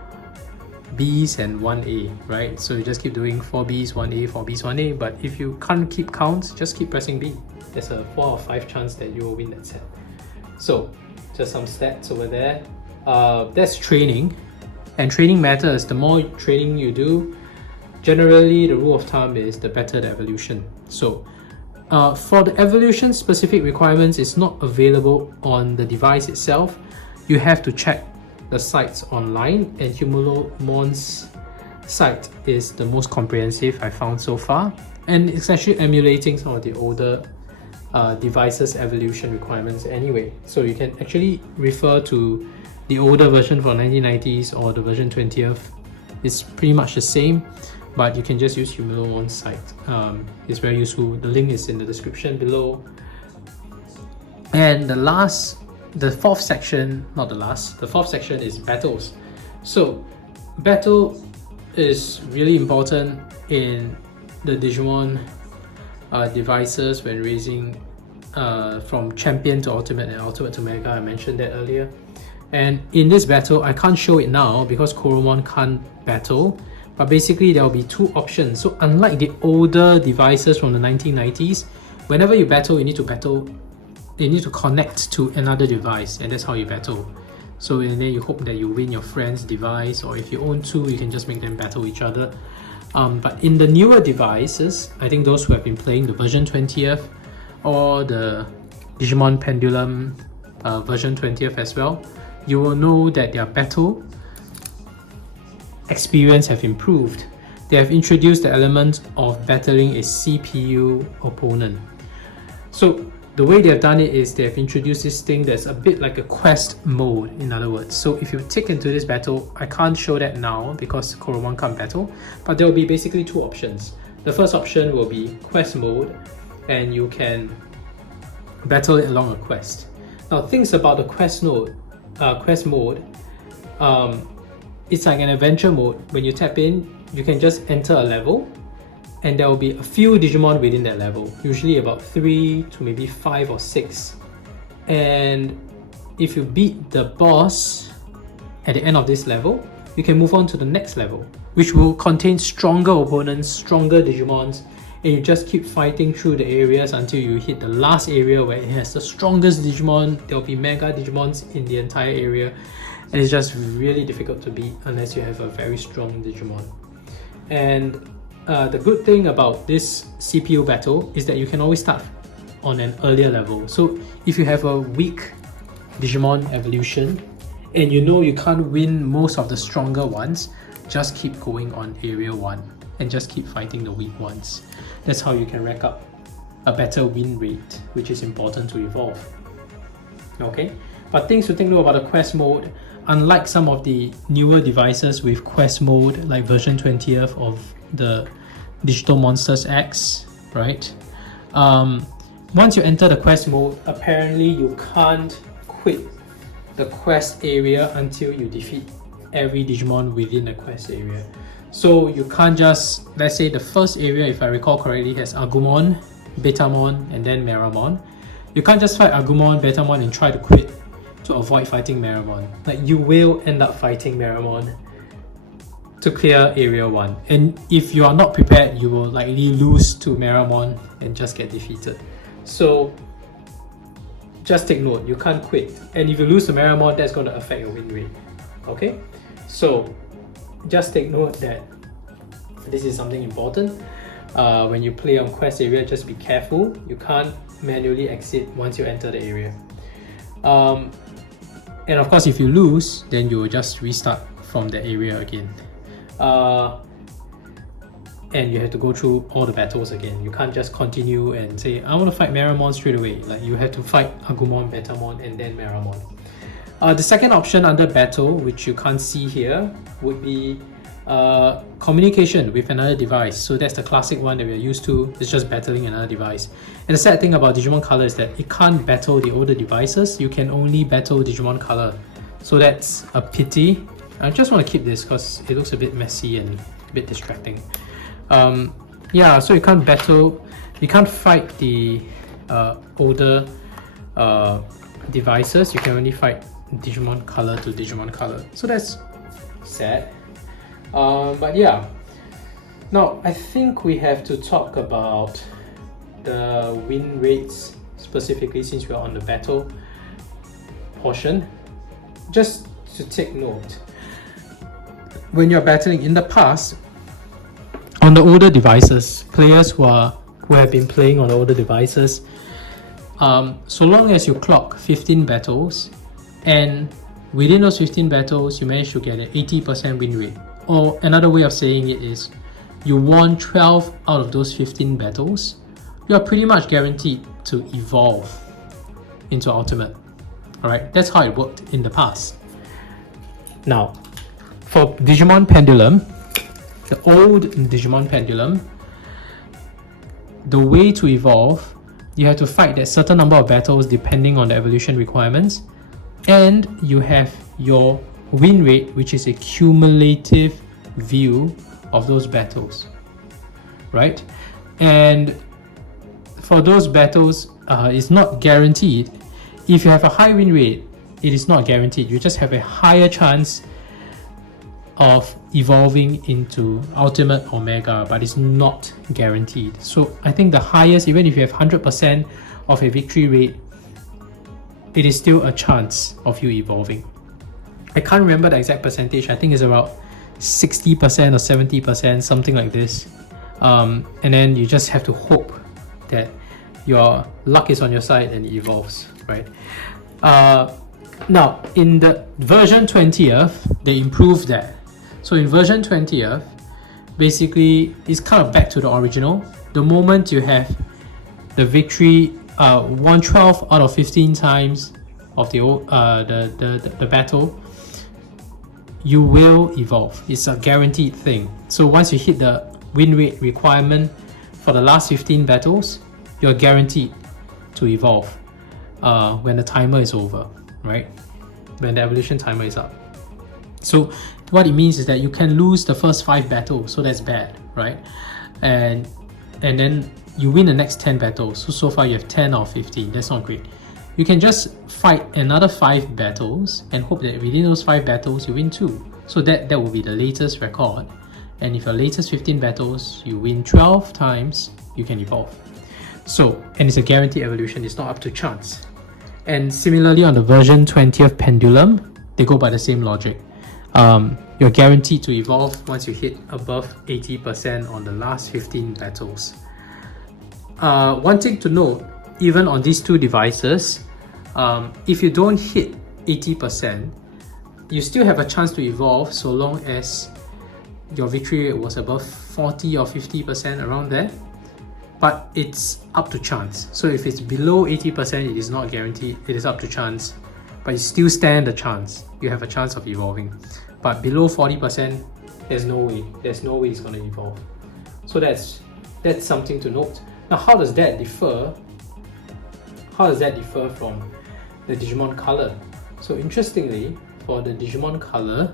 Bs and 1 A, right? So you just keep doing 4 Bs, 1 A, 4 Bs, 1 A. But if you can't keep counts, just keep pressing B. There's a 4 or 5 chance that you will win that set. So just some stats over there. That's training, and training matters. The more training you do, generally the rule of thumb is the better the evolution. So for the evolution specific requirements, it's not available on the device itself. You have to check the sites online, and Humulomon's site is the most comprehensive I found so far, and it's actually emulating some of the older devices evolution requirements anyway. So you can actually refer to the older version for 1990s or the version 20th. It's pretty much the same, but you can just use Humulomon's site. It's very useful. The link is in the description below. And the fourth section is battles. So battle is really important in the Digimon devices when raising from champion to ultimate and ultimate to mega. I mentioned that earlier. And in this battle, I can't show it now because Koromon can't battle, but basically there will be 2 options. So unlike the older devices from the 1990s, whenever you battle, you need to connect to another device, and that's how you battle. So and then you hope that you win your friend's device, or if you own 2, you can just make them battle each other. But in the newer devices, I think those who have been playing the version 20th or the Digimon Pendulum version 20th as well, you will know that their battle experience have improved. They have introduced the element of battling a CPU opponent. So the way they have done it is they have introduced this thing that's a bit like a quest mode, in other words. So if you take into this battle, I can't show that now because Koromon can't battle, but there will be basically 2 options. The first option will be quest mode, and you can battle it along a quest. Now things about the quest mode, it's like an adventure mode. When you tap in, you can just enter a level, and there will be a few Digimon within that level, usually about 3 to maybe 5 or 6. And if you beat the boss at the end of this level, you can move on to the next level, which will contain stronger opponents, stronger Digimons, and you just keep fighting through the areas until you hit the last area where it has the strongest Digimon. There will be Mega Digimons in the entire area, and it's just really difficult to beat unless you have a very strong Digimon. And the good thing about this CPU battle is that you can always start on an earlier level. So if you have a weak Digimon evolution and you know you can't win most of the stronger ones, just keep going on area 1 and just keep fighting the weak ones. That's how you can rack up a better win rate, which is important to evolve. Okay, but things to take note about the quest mode. Unlike some of the newer devices with quest mode, like version 20th of the Digital Monsters X, right? Once you enter the quest mode, apparently you can't quit the quest area until you defeat every Digimon within the quest area. So you can't just, let's say the first area, if I recall correctly, has Agumon, Betamon, and then Meramon. You can't just fight Agumon, Betamon, and try to quit to avoid fighting Meramon. Like, you will end up fighting Meramon to clear area 1. And if you are not prepared, you will likely lose to Meramon and just get defeated. So just take note, you can't quit. And if you lose to Meramon, that's going to affect your win rate. Okay? So just take note that this is something important. When you play on quest area, just be careful. You can't manually exit once you enter the area. And of course, if you lose, then you will just restart from the area again. And you have to go through all the battles again. You can't just continue and say, I want to fight Meramon straight away. Like, you have to fight Agumon, Betamon, and then Meramon. The second option under battle, which you can't see here, would be communication with another device. So that's the classic one that we're used to. It's just battling another device. And the sad thing about Digimon Color is that it can't battle the older devices. You can only battle Digimon Color. So that's a pity. I just want to keep this because it looks a bit messy and a bit distracting. Yeah, so you can't battle, you can't fight the older devices. You can only fight Digimon Color to Digimon Color. So that's sad. But yeah, now I think we have to talk about the win rates specifically, since we're on the battle portion. Just to take note, when you're battling in the past, on the older devices, players who have been playing on older devices, so long as you clock 15 battles, and within those 15 battles you manage to get an 80% win rate, or another way of saying it is, you won 12 out of those 15 battles, you are pretty much guaranteed to evolve into Ultimate. Alright, that's how it worked in the past. Now, for Digimon Pendulum, the old Digimon Pendulum, the way to evolve, you have to fight that certain number of battles depending on the evolution requirements, and you have your win rate, which is a cumulative view of those battles, right? And for those battles, it's not guaranteed. If you have a high win rate, it is not guaranteed. You just have a higher chance of evolving into Ultimate or Mega, but it's not guaranteed. So I think the highest, even if you have 100% of a victory rate, it is still a chance of you evolving. I can't remember the exact percentage. I think it's about 60% or 70%, something like this. And then you just have to hope that your luck is on your side and it evolves, right? Now, in the version 20th, they improved that. So in version 20th, basically, it's kind of back to the original. The moment you have the victory, 1/12 out of 15 times of the battle, you will evolve. It's a guaranteed thing. So once you hit the win rate requirement for the last 15 battles, you're guaranteed to evolve when the timer is over, right? When the evolution timer is up. So what it means is that you can lose the first 5 battles, so that's bad, right? And then you win the next 10 battles. So far you have 10 out of 15. That's not great. You can just fight another 5 battles and hope that within those 5 battles you win 2. So that will be the latest record. And if your latest 15 battles you win 12 times, you can evolve. So, and it's a guaranteed evolution, it's not up to chance. And similarly on the version 20th Pendulum, they go by the same logic. You're guaranteed to evolve once you hit above 80% on the last 15 battles. One thing to note, even on these 2 devices, if you don't hit 80%, you still have a chance to evolve so long as your victory rate was above 40 or 50%, around there. but it's up to chance. So if it's below 80%, it is not guaranteed, it is up to chance, but you still stand a chance. You have a chance of evolving. But below 40%, there's no way it's going to evolve. So that's something to note. Now, how does that differ from the Digimon color? So interestingly, for the Digimon color,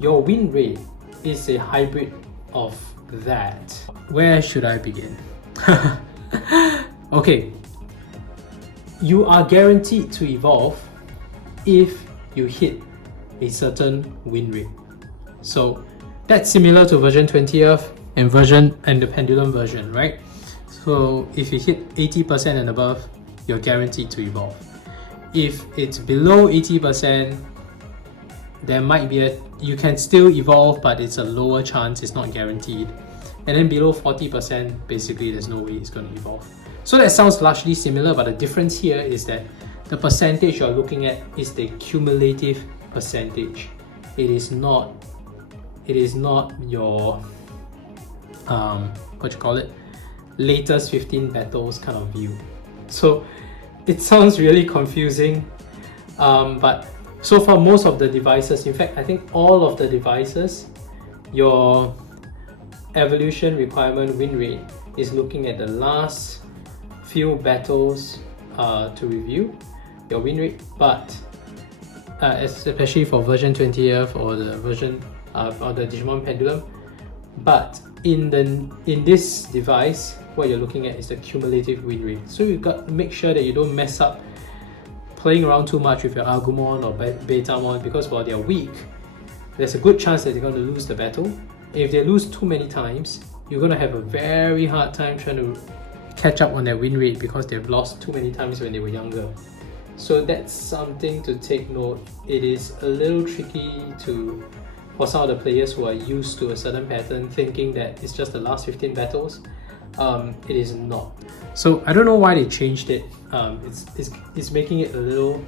your win rate is a hybrid of that. Where should I begin? Okay, you are guaranteed to evolve if you hit a certain win rate. So that's similar to version 20th and the pendulum version, right? So if you hit 80% and above, you're guaranteed to evolve. If it's below 80%, there might be you can still evolve, but it's a lower chance, it's not guaranteed. And then below 40%, basically there's no way it's going to evolve. So that sounds largely similar, but the difference here is that the percentage you're looking at is the cumulative percentage. It is not your latest 15 battles kind of view. So it sounds really confusing, but so far most of the devices, in fact I think all of the devices, your evolution requirement win rate is looking at the last few battles to review your win rate. But especially for version 20th or the version or the Digimon Pendulum, but in this device, what you're looking at is the cumulative win rate. So you've got to make sure that you don't mess up playing around too much with your Agumon or Betamon, because while they're weak, there's a good chance that they're going to lose the battle. If they lose too many times, you're going to have a very hard time trying to catch up on their win rate because they've lost too many times when they were younger. So that's something to take note. It is a little tricky for some of the players who are used to a certain pattern, thinking that it's just the last 15 battles. It is not. So I don't know why they changed it. It's making it a little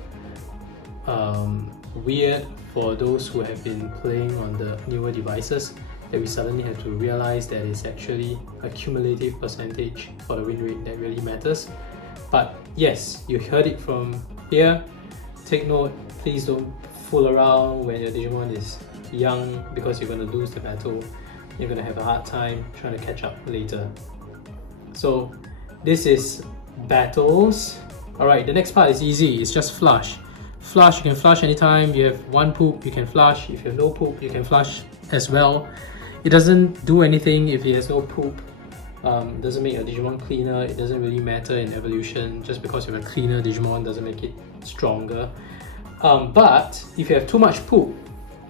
weird for those who have been playing on the newer devices, that we suddenly have to realize that it's actually a cumulative percentage for the win rate that really matters. But yes, you heard it from here. Take note, please don't fool around when your Digimon is young, because you're going to lose the battle. You're going to have a hard time trying to catch up later. So this is battles. Alright, the next part is easy. It's just flush. Flush, you can flush anytime. You have one poop, you can flush. If you have no poop, you can flush as well. It doesn't do anything if it has no poop. It doesn't make your Digimon cleaner. It doesn't really matter in evolution. Just because you have a cleaner Digimon doesn't make it stronger. But if you have too much poop,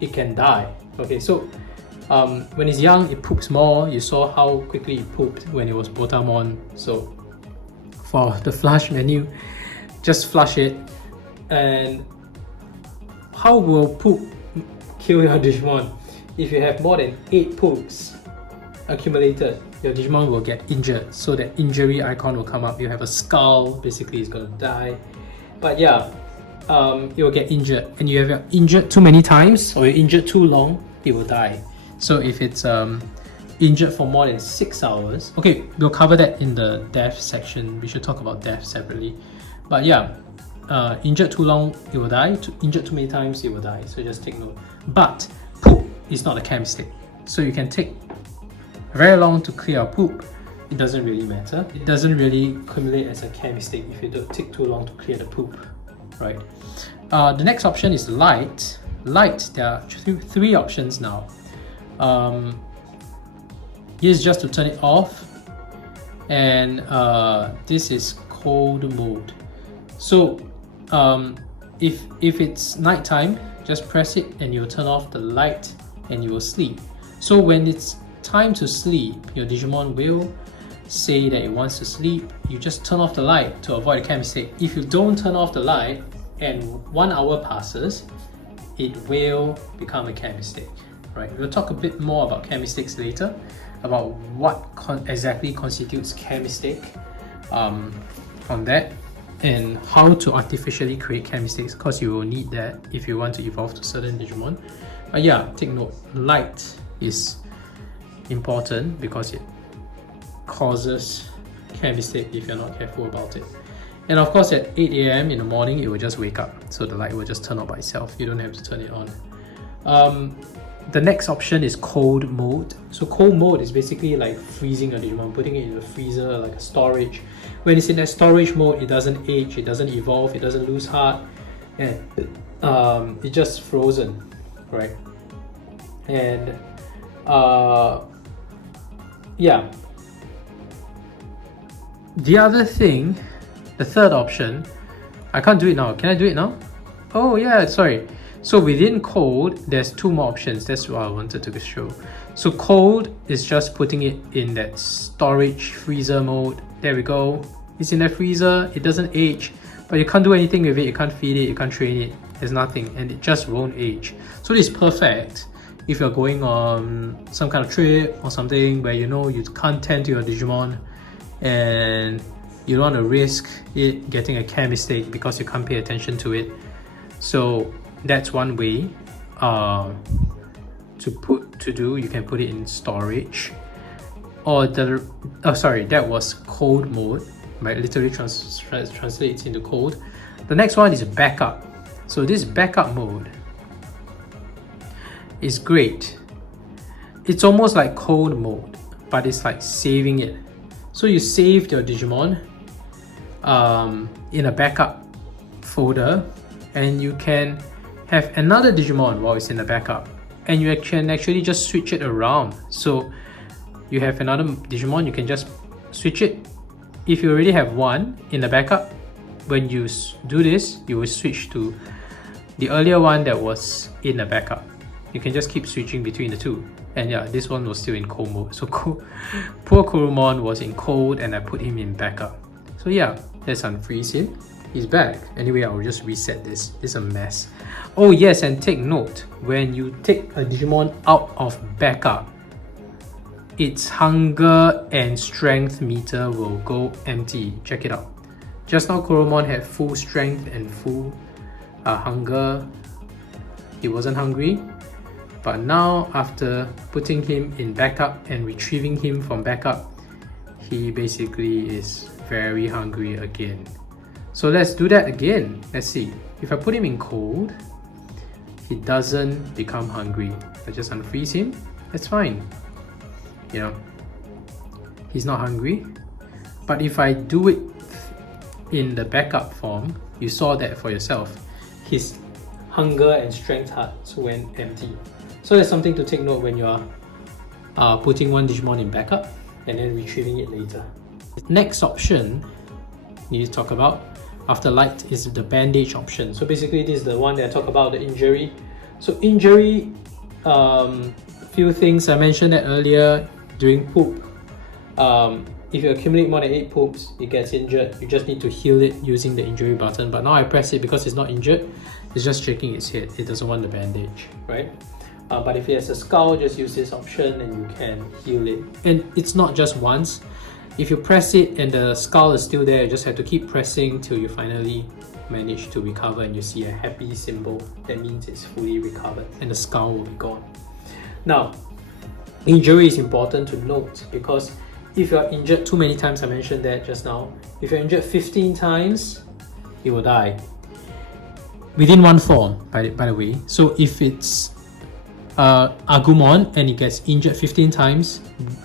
it can die. Okay, so when it's young, it poops more. You saw how quickly it pooped when it was Botamon. So for the flush menu, just flush it. And how will poop kill your Digimon? If you have more than 8 poops accumulated, your Digimon will get injured. So that injury icon will come up. You have a skull, basically it's gonna die. But yeah, it will get injured. And you have injured too many times, or you're injured too long, it will die. So if it's injured for more than 6 hours, okay, we'll cover that in the death section. We should talk about death separately. But yeah, injured too long, it will die. Injured too many times, it will die. So just take note. But poop is not a chem stick. So you can take very long to clear poop. It doesn't really matter. It doesn't really accumulate as a chem stick if you don't take too long to clear the poop, right? The next option is light. Light, there are three options now. Here's just to turn it off, and this is cold mode. So if it's nighttime, just press it and you'll turn off the light and you will sleep. So when it's time to sleep, your Digimon will say that it wants to sleep. You just turn off the light to avoid a chem stick. If you don't turn off the light and 1 hour passes, it will become a chem stick. Right? We'll talk a bit more about chem sticks later, about what exactly constitutes chem stick from that, and how to artificially create chem sticks, because you will need that if you want to evolve to certain Digimon. But yeah, take note, light is important because it causes chem mistake if you're not careful about it. And of course at 8 AM in the morning it will just wake up, so the light will just turn on by itself. You don't have to turn it on. The next option is cold mode. So cold mode is basically like freezing a Digimon, putting it in the freezer like a storage. When it's in that storage mode, it doesn't age, it doesn't evolve, it doesn't lose heart, and it's just frozen, right? And yeah. The other thing, the third option, I can't do it now. Can I do it now? Oh yeah, sorry. So within cold, there's two more options. That's what I wanted to show. So cold is just putting it in that storage freezer mode. There we go. It's in that freezer, it doesn't age, but you can't do anything with it. You can't feed it, you can't train it. There's nothing, and it just won't age. So this is perfect if you're going on some kind of trip or something where you know you can't tend to your Digimon and you don't want to risk it getting a chem mistake because you can't pay attention to it. So that's one way to do. You can put it in storage, or that was cold mode, right? Literally translates into cold. The next one is backup. So this backup mode is great. It's almost like cold mode, but it's like saving it. So you saved your Digimon in a backup folder, and you can have another Digimon while it's in the backup, and you can actually just switch it around. So you have another Digimon, you can just switch it. If you already have one in the backup, when you do this, you will switch to the earlier one that was in the backup. You can just keep switching between the two. And yeah, this one was still in cold mode. So poor Kurumon was in cold and I put him in backup. So yeah, let's unfreeze him. He's back. Anyway, I'll just reset this. It's a mess. Oh yes, and take note, when you take a Digimon out of backup, its hunger and strength meter will go empty. Check it out. Just now Kurumon had full strength and full hunger. He wasn't hungry. But now after putting him in backup and retrieving him from backup, he basically is very hungry again. So let's do that again. Let's see. If I put him in cold, he doesn't become hungry. I just unfreeze him. That's fine. You know, he's not hungry. But if I do it in the backup form, you saw that for yourself. His hunger and strength hearts went empty. So that's something to take note when you are putting one Digimon in backup and then retrieving it later. Next option we need to talk about after light is the bandage option. So basically this is the one that I talk about, the injury. So injury, few things I mentioned that earlier during poop. If you accumulate more than 8 poops, it gets injured. You just need to heal it using the injury button. But now I press it because it's not injured. It's just shaking its head. It doesn't want the bandage, right? But if it has a skull, just use this option and you can heal it. And it's not just once. If you press it and the skull is still there, you just have to keep pressing till you finally manage to recover and you see a happy symbol. That means it's fully recovered and the skull will be gone. Now, injury is important to note because if you're injured too many times, I mentioned that just now, if you're injured 15 times, you will die. Within one form, by the way. So if it's Agumon and it gets injured 15 times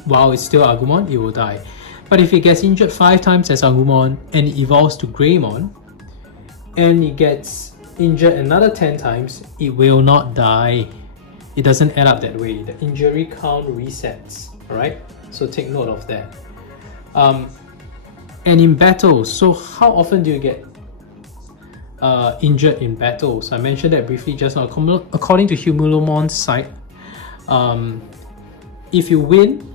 while it's still Agumon, it will die. But if it gets injured 5 times as Agumon and it evolves to Greymon and it gets injured another 10 times, it will not die. It doesn't add up that way. The injury count resets, alright? So take note of that. And in battles, so how often do you get injured in battles? I mentioned that briefly just now. According to Humulomon's site, if you win,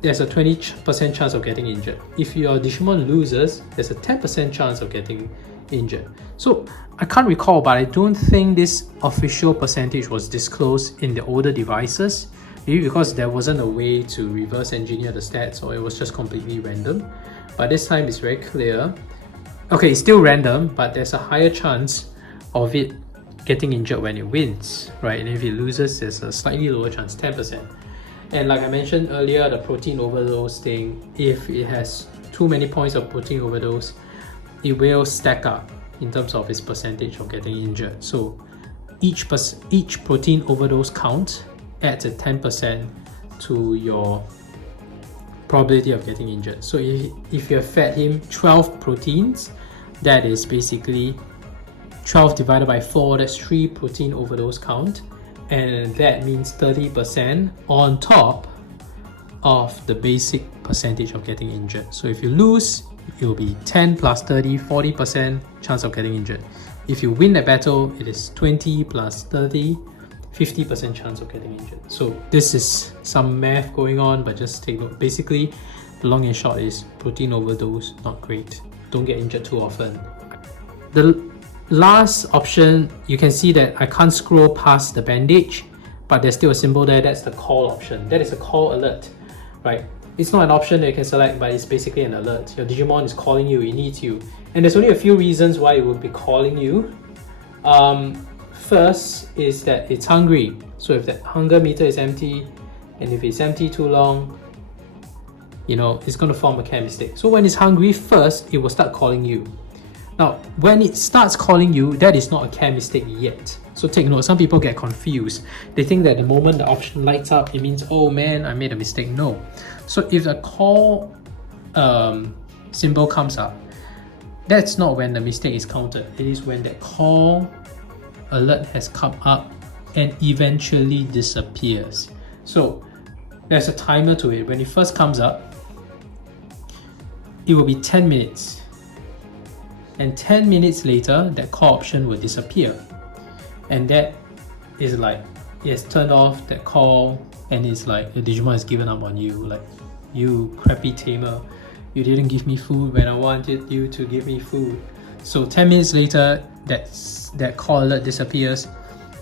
there's a 20% chance of getting injured. If your Digimon loses, there's a 10% chance of getting injured. So I can't recall, but I don't think this official percentage was disclosed in the older devices. Maybe because there wasn't a way to reverse engineer the stats, or it was just completely random. But this time it's very clear. Okay, it's still random, but there's a higher chance of it getting injured when it wins, right? And if it loses, there's a slightly lower chance, 10%. And like I mentioned earlier, the protein overdose thing, if it has too many points of protein overdose, it will stack up in terms of its percentage of getting injured. So each protein overdose count adds a 10% to your probability of getting injured. So if you have fed him 12 proteins, that is basically 12 divided by 4, that's 3 protein overdose count, and that means 30% on top of the basic percentage of getting injured. So if you lose, it will be 10 plus 30, 40% chance of getting injured. If you win a battle, it is 20 plus 30, 50% chance of getting injured. So this is some math going on, but just take note. Basically, the long and short is protein overdose, not great. Don't get injured too often. The last option, you can see that I can't scroll past the bandage, but there's still a symbol there. That's the call option. That is a call alert, right? It's not an option that you can select, but it's basically an alert. Your Digimon is calling you, it needs you. And there's only a few reasons why it will be calling you. First is that it's hungry. So if the hunger meter is empty, and if it's empty too long, you know, it's going to form a care mistake. So when it's hungry first, it will start calling you. Now, when it starts calling you, that is not a care mistake yet. So take note, some people get confused. They think that the moment the option lights up, it means, oh man, I made a mistake. No. So if the call symbol comes up, that's not when the mistake is counted. It is when that call alert has come up and eventually disappears. So there's a timer to it. When it first comes up, it will be 10 minutes. And 10 minutes later, that call option will disappear. And that is like, it has turned off that call, and it's like the Digimon has given up on you. Like, you crappy tamer, you didn't give me food when I wanted you to give me food. So 10 minutes later, that call alert disappears.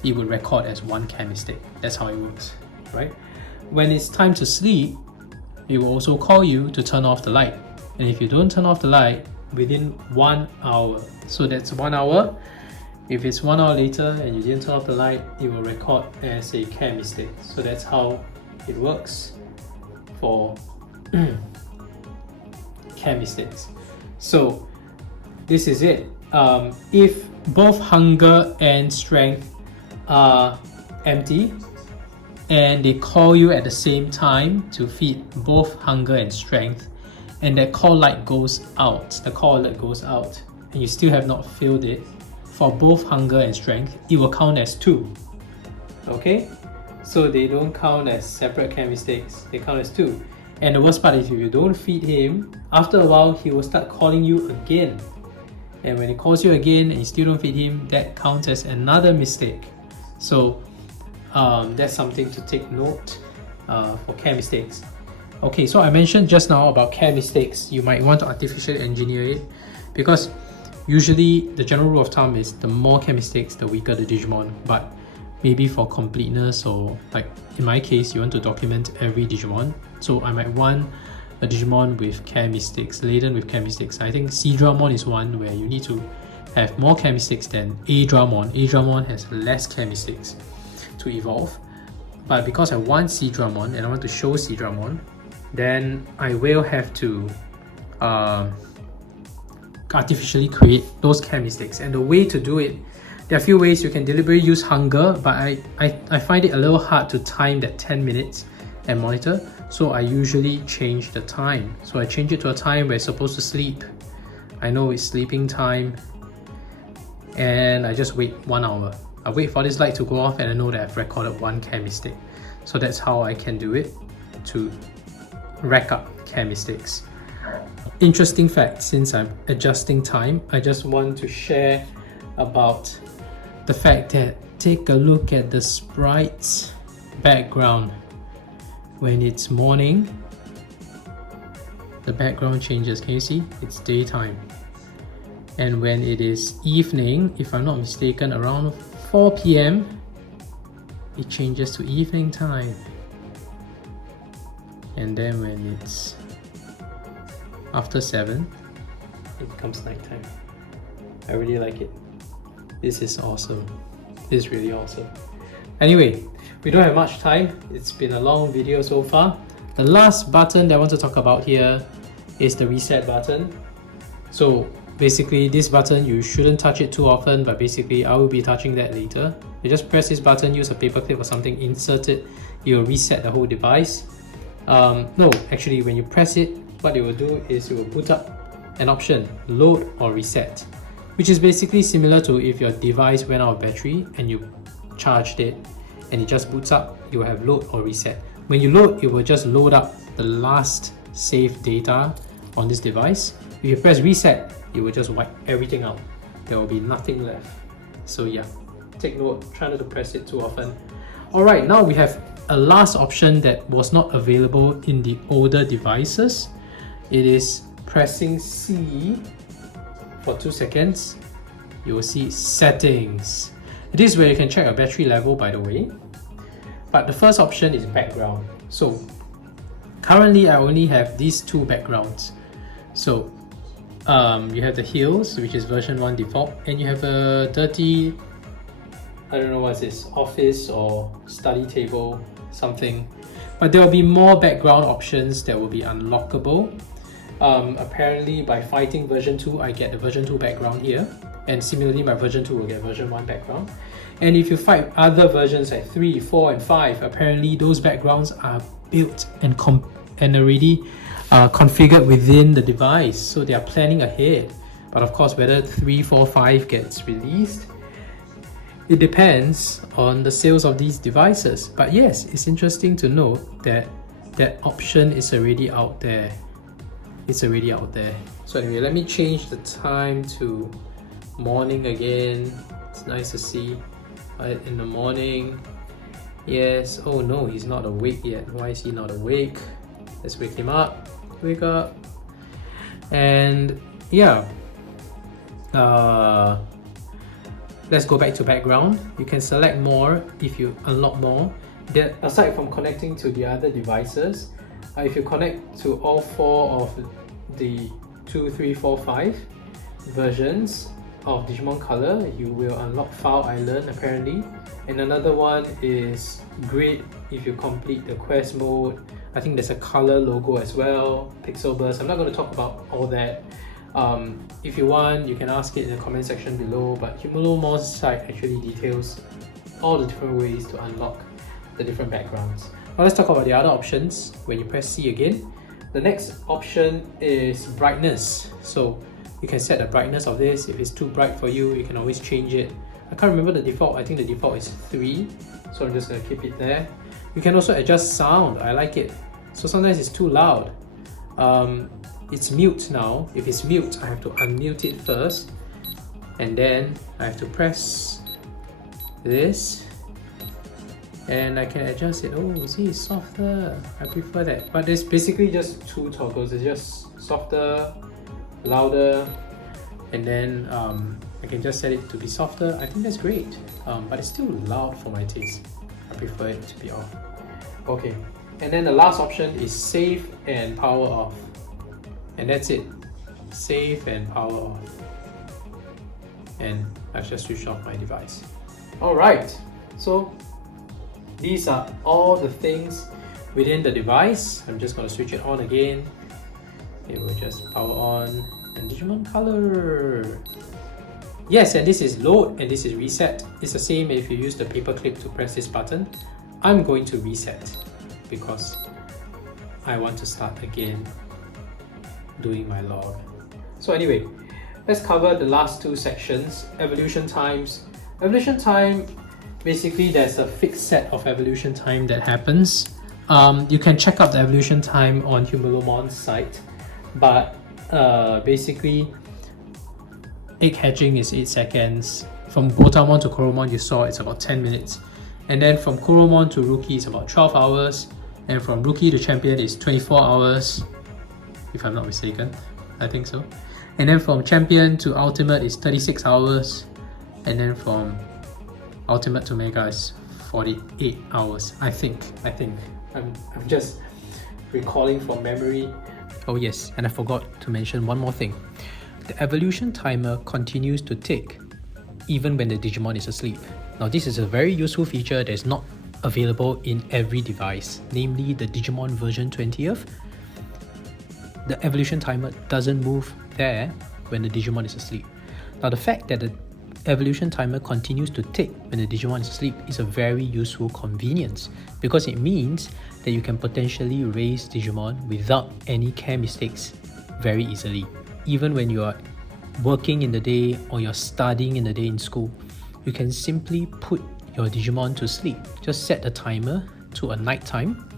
It will record as one care mistake. That's how it works, right? When it's time to sleep, it will also call you to turn off the light. And if you don't turn off the light within 1 hour, so that's 1 hour. If it's 1 hour later and you didn't turn off the light, it will record as a care mistake. So that's how it works for care mistakes. So this is it. If both hunger and strength are empty and they call you at the same time to feed both hunger and strength, and that call light goes out, the call alert goes out, and you still have not filled it for both hunger and strength, it will count as 2. Okay? So they don't count as separate care mistakes, they count as 2. And the worst part is, if you don't feed him, after a while he will start calling you again. And when he calls you again and you still don't feed him, that counts as another mistake. So that's something to take note for care mistakes. Okay, so I mentioned just now about care mistakes. You might want to artificially engineer it, because usually the general rule of thumb is the more care mistakes, the weaker the Digimon. But maybe for completeness, or like in my case, you want to document every Digimon. So I might want a Digimon with care mistakes, laden with care mistakes. I think C-Dramon is one where you need to have more care mistakes than A-Dramon. A-Dramon has less care mistakes to evolve. But because I want C-Dramon and I want to show C-Dramon, then I will have to artificially create those care mistakes. And the way to do it, there are a few ways. You can deliberately use hunger, but I find it a little hard to time that 10 minutes and monitor. So I usually change the time. So I change it to a time where it's supposed to sleep. I know it's sleeping time, and I just wait 1 hour. I wait for this light to go off and I know that I've recorded one care mistake. So that's how I can do it to rack up care mistakes. Interesting fact, since I'm adjusting time, I just want to share about the fact that take a look at the sprite's background. When it's morning, the background changes. Can you see? It's daytime. And when it is evening, if I'm not mistaken, around 4 p.m, it changes to evening time. And then when it's after 7, it becomes nighttime. I really like it. This is awesome. This is really awesome. Anyway, we don't have much time. It's been a long video so far. The last button that I want to talk about here is the reset button. So basically this button, you shouldn't touch it too often, but basically I will be touching that later. You just press this button, use a paper clip or something, insert it, it will reset the whole device. No, actually when you press it, what it will do is it will put up an option, load or reset, which is basically similar to if your device went out of battery and you charged it and it just boots up, you will have load or reset. When you load, it will just load up the last saved data on this device. If you press reset, it will just wipe everything out. There will be nothing left. So yeah, take note, try not to press it too often. Alright, now we have a last option that was not available in the older devices. It is pressing C for 2 seconds. You will see settings. This is where you can check your battery level, by the way. But the first option is background. So currently I only have these two backgrounds. So you have the Heels, which is version 1 default, and you have a dirty, I don't know what's this, office or study table, something. But there will be more background options that will be unlockable. Apparently by fighting version 2, I get the version 2 background here, and similarly my version 2 will get version 1 background. And if you fight other versions like 3, 4 and 5, apparently those backgrounds are built and already configured within the device, so they are planning ahead. But of course, whether 3, 4, 5 gets released, it depends on the sales of these devices. But yes, it's interesting to note that that option is already out there. It's already out there. So anyway, let me change the time to morning again. It's nice to see in the morning. Yes. Oh no, he's not awake yet. Why is he not awake? Let's wake him up. Wake up. And yeah, let's go back to background. You can select more if you unlock more. Then aside from connecting to the other devices, if you connect to all 4 of the 2, 3, 4, 5 versions of Digimon Color, you will unlock File Island apparently. And another one is Grid if you complete the quest mode. I think there's a color logo as well, Pixel Burst. I'm not going to talk about all that. If you want, you can ask it in the comment section below, but Humulomon's site actually details all the different ways to unlock the different backgrounds. Now let's talk about the other options. When you press C again, the next option is brightness. So you can set the brightness of this. If it's too bright for you, you can always change it. I can't remember the default. I think the default is 3, so I'm just going to keep it there. You can also adjust sound. I like it. So sometimes it's too loud. It's mute now. If it's mute, I have to unmute it first, and then I have to press this, and I can adjust it. Oh, see, it's softer. I prefer that. But there's basically just 2 toggles. It's just softer, louder, and then I can just set it to be softer. I think that's great, but it's still loud for my taste. I prefer it to be off. Okay, and then the last option is save and power off, and that's it. Save and power off, and I've just switched off my device. Alright, so these are all the things within the device. I'm just going to switch it on again. It will just power on, and Digimon Color. Yes, and this is load and this is reset. It's the same if you use the paper clip to press this button. I'm going to reset because I want to start again doing my log. So anyway, let's cover the last 2 sections. Evolution times. Evolution time, basically there's a fixed set of evolution time that happens. You can check out the evolution time on Humulomon's site, but basically egg hatching is 8 seconds. From Botamon to Koromon, you saw it's about 10 minutes. And then from Koromon to Rookie, it's about 12 hours. And from Rookie to Champion is 24 hours, if I'm not mistaken. I think so. And then from Champion to Ultimate is 36 hours. And then from Ultimate to Mega is 48 hours. I think. I'm just recalling from memory. Oh yes, and I forgot to mention one more thing. The evolution timer continues to tick even when the Digimon is asleep. Now this is a very useful feature that is not available in every device, namely the Digimon version 20th. The evolution timer doesn't move there when the Digimon is asleep. Now the fact that the evolution timer continues to tick when the Digimon is asleep is a very useful convenience, because it means that you can potentially raise Digimon without any care mistakes very easily. Even when you are working in the day or you're studying in the day in school, you can simply put your Digimon to sleep. Just set the timer to a night time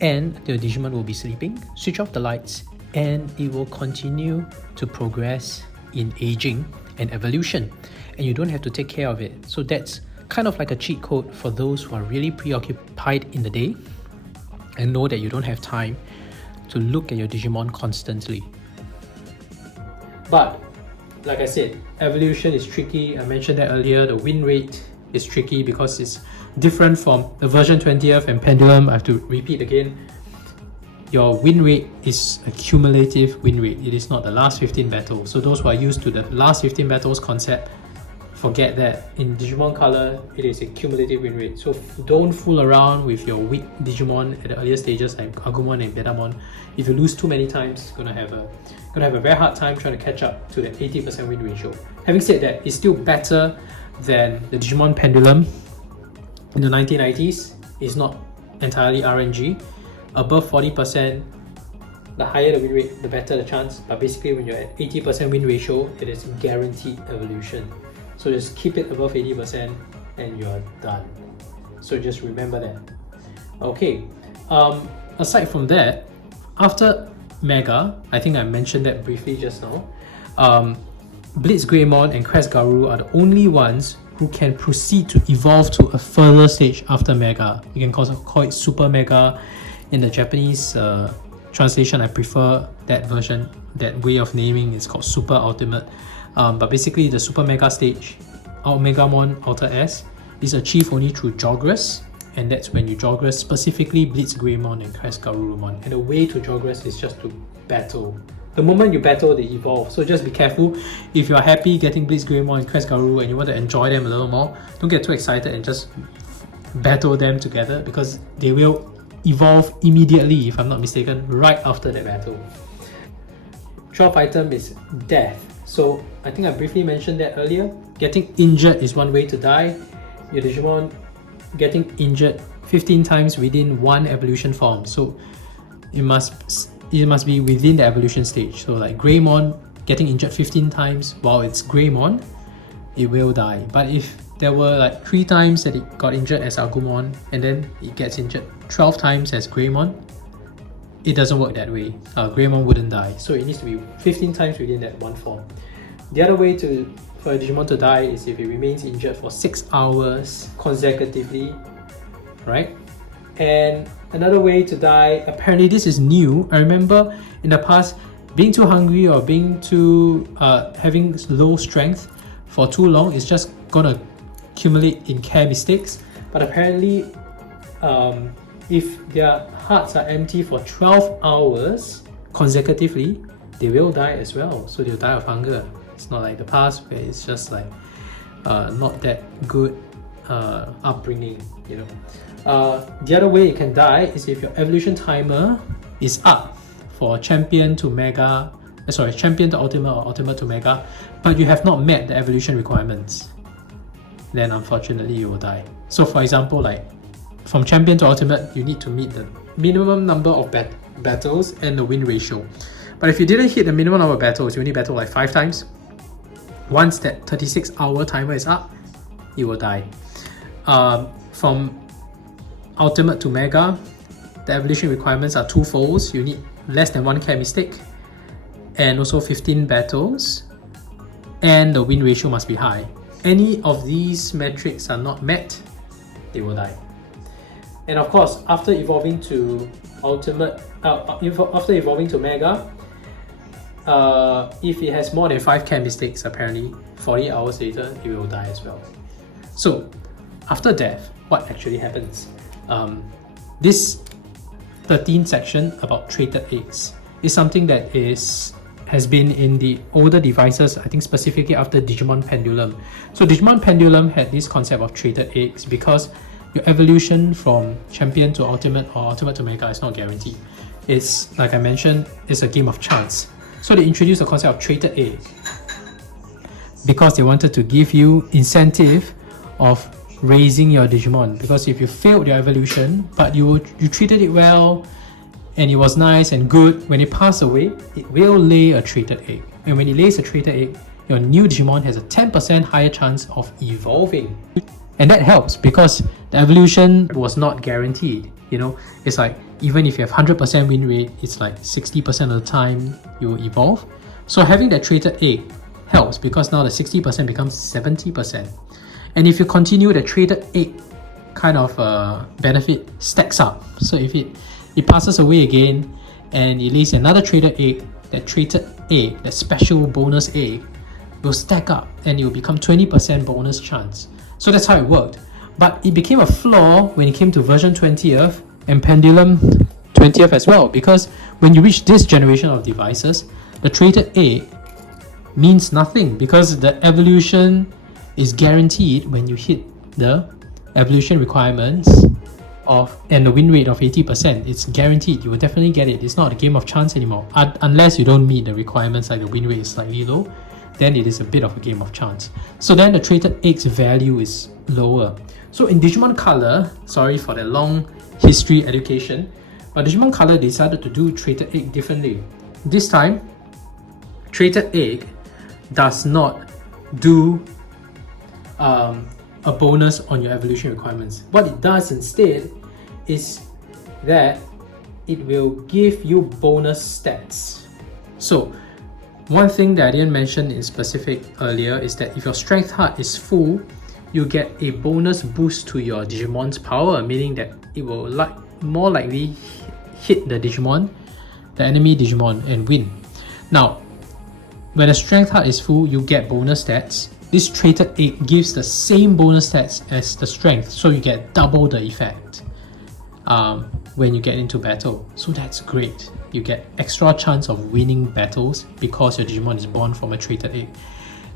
and the Digimon will be sleeping, switch off the lights, and it will continue to progress in aging and evolution, and you don't have to take care of it. So that's kind of like a cheat code for those who are really preoccupied in the day and know that you don't have time to look at your Digimon constantly. But like I said, evolution is tricky. I mentioned that earlier. The win rate is tricky because it's different from the version 20th and Pendulum. I have to repeat again. Your win rate is a cumulative win rate. It is not the last 15 battles. So those who are used to the last 15 battles concept, forget that. In Digimon Color, it is a cumulative win rate. So don't fool around with your weak Digimon at the earlier stages like Agumon and Betamon. If you lose too many times, you're gonna have a very hard time trying to catch up to the 80% win ratio. Having said that, it's still better than the Digimon Pendulum in the 1990s. It's not entirely RNG. Above 40%, the higher the win rate, the better the chance. But basically, when you're at 80% win ratio, it is guaranteed evolution. So just keep it above 80% and you're done. So just remember that. Okay, aside from that, after Mega, I think I mentioned that briefly just now, Blitz Greymon and Crest Garuru are the only ones who can proceed to evolve to a further stage after Mega. You can call it Super Mega. In the Japanese translation, I prefer that version, that way of naming. It's called Super Ultimate. But basically, the Super Mega stage, Megamon Ultra S, is achieved only through Jogress, and that's when you Jogress specifically Blitz Greymon and Crest Garurumon. And the way to Jogress is just to battle. The moment you battle, they evolve. So just be careful. If you're happy getting Blitz Greymon and Crest Garuru and you want to enjoy them a little more, don't get too excited and just battle them together, because they will evolve immediately, if I'm not mistaken, right after that battle. 12th item is Death. So I think I briefly mentioned that earlier. Getting injured is one way to die. Your Digimon getting injured 15 times within one evolution form. So it must be within the evolution stage. So like Greymon getting injured 15 times while it's Greymon, it will die. But if there were like 3 times that it got injured as Agumon and then it gets injured 12 times as Greymon, it doesn't work that way. Greymon wouldn't die. So it needs to be 15 times within that one form. The other way for a Digimon to die is if it remains injured for 6 hours consecutively, right? And another way to die, apparently this is new. I remember in the past, being too hungry or being too having low strength for too long is just gonna accumulate in care mistakes. But apparently, if their hearts are empty for 12 hours consecutively, they will die as well. So they'll die of hunger. It's not like the past where it's just like not that good upbringing, you know. The other way it can die is if your evolution timer is up for champion to mega, champion to ultimate or ultimate to mega, but you have not met the evolution requirements, then unfortunately you will die. So for example, like from champion to ultimate, you need to meet the minimum number of battles and the win ratio. But if you didn't hit the minimum number of battles, you only battle like 5 times. Once that 36-hour timer is up, you will die. From ultimate to mega, the evolution requirements are 2 folds. You need less than 1 care mistake and also 15 battles, and the win ratio must be high. Any of these metrics are not met, they will die. And of course, after evolving to ultimate, after evolving to mega, if it has more than 5 care mistakes, apparently 40 hours later it will die as well. So after death, what actually happens? This 13th section about traded eggs is something that has been in the older devices, I think specifically after Digimon Pendulum. So Digimon Pendulum had this concept of traded eggs because your evolution from champion to ultimate or ultimate to mega is not guaranteed. It's, like I mentioned, it's a game of chance. So they introduced the concept of traded egg because they wanted to give you incentive of raising your Digimon, because if you failed your evolution but you treated it well and it was nice and good, when it passed away, it will lay a traded egg. And when it lays a traded egg, your new Digimon has a 10% higher chance of evolving. And that helps because the evolution was not guaranteed. You know, it's like even if you have 100% win rate, it's like 60% of the time you will evolve. So having that traded egg helps because now the 60% becomes 70%. And if you continue, the traded egg kind of benefit stacks up. So if it passes away again and it lays another traded egg, that traded egg, that special bonus egg, will stack up and it will become 20% bonus chance. So that's how it worked. But it became a flaw when it came to version 20th and Pendulum 20th as well, because when you reach this generation of devices, the traded egg means nothing because the evolution is guaranteed when you hit the evolution requirements and the win rate of 80%. It's guaranteed, you will definitely get it. It's not a game of chance anymore. Unless you don't meet the requirements, like the win rate is slightly low, then it is a bit of a game of chance. So then the traded egg's value is lower. So in Digimon Color, sorry for the long history education, but Digimon Color decided to do traded egg differently. This time, traded egg does not do a bonus on your evolution requirements. What it does instead is that it will give you bonus stats. So one thing that I didn't mention in specific earlier is that if your strength heart is full, you get a bonus boost to your Digimon's power, meaning that it will more likely hit the Digimon, the enemy Digimon, and win. Now, when the strength heart is full, you get bonus stats. This traded egg gives the same bonus stats as the strength, so you get double the effect when you get into battle. So that's great. You get extra chance of winning battles because your Digimon is born from a traded egg.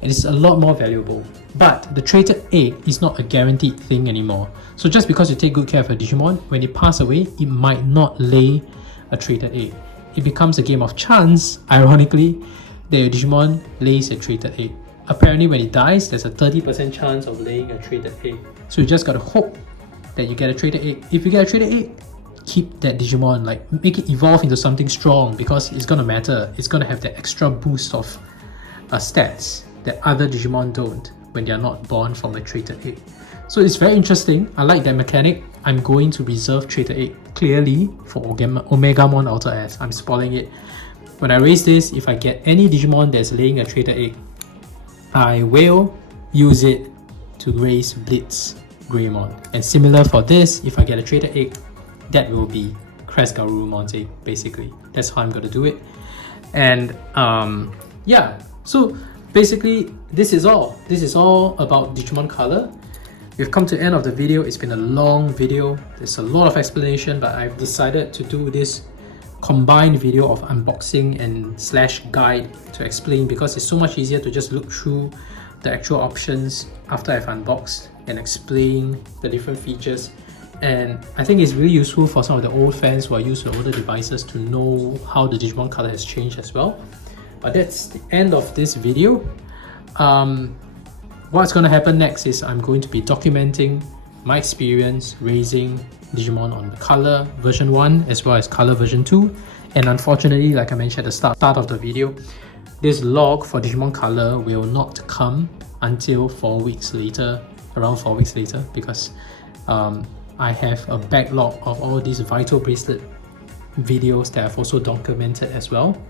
And it's a lot more valuable. But the traded egg is not a guaranteed thing anymore. So just because you take good care of your Digimon, when it passes away, it might not lay a traded egg. It becomes a game of chance, ironically, that your Digimon lays a traded egg. Apparently when it dies, there's a 30% chance of laying a traded egg. So you just gotta hope that you get a traded egg. If you get a traded egg, keep that Digimon, like make it evolve into something strong, because it's gonna matter. It's gonna have that extra boost of stats that other Digimon don't when they are not born from a traded egg. So it's very interesting. I like that mechanic. I'm going to reserve traded egg clearly for Omegamon Ultra S. I'm spoiling it. When I raise this, if I get any Digimon that's laying a traded egg, I will use it to raise Blitz Greymon. And similar for this, if I get a traded egg, that will be Crest Garurumon's egg, basically. That's how I'm going to do it. And yeah, so basically this is all. This is all about Digimon Color. We've come to the end of the video. It's been a long video. There's a lot of explanation, but I've decided to do this combined video of unboxing and / guide to explain, because it's so much easier to just look through the actual options after I've unboxed and explain the different features. And I think it's really useful for some of the old fans who are used to older devices to know how the Digimon Color has changed as well. But that's the end of this video. What's going to happen next is I'm going to be documenting my experience raising Digimon on the Color version 1 as well as Color version 2. And unfortunately, like I mentioned at the start of the video, this log for Digimon Color will not come until 4 weeks later, around 4 weeks later, because I have a backlog of all these Vital Bracelet videos that I've also documented as well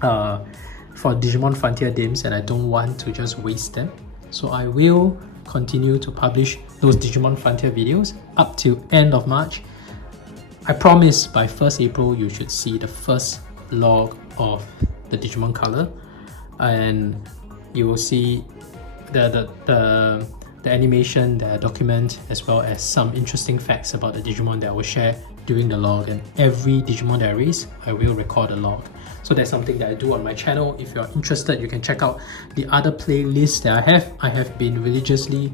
for Digimon Frontier DIMS, and I don't want to just waste them. So I will continue to publish those Digimon Frontier videos up till end of March. I promise by 1st April you should see the first log of the Digimon Color, and you will see the animation that I document, as well as some interesting facts about the Digimon that I will share during the log. And every Digimon that I raise, I will record a log. So that's something that I do on my channel. If you're interested, you can check out the other playlists that I have. I have been religiously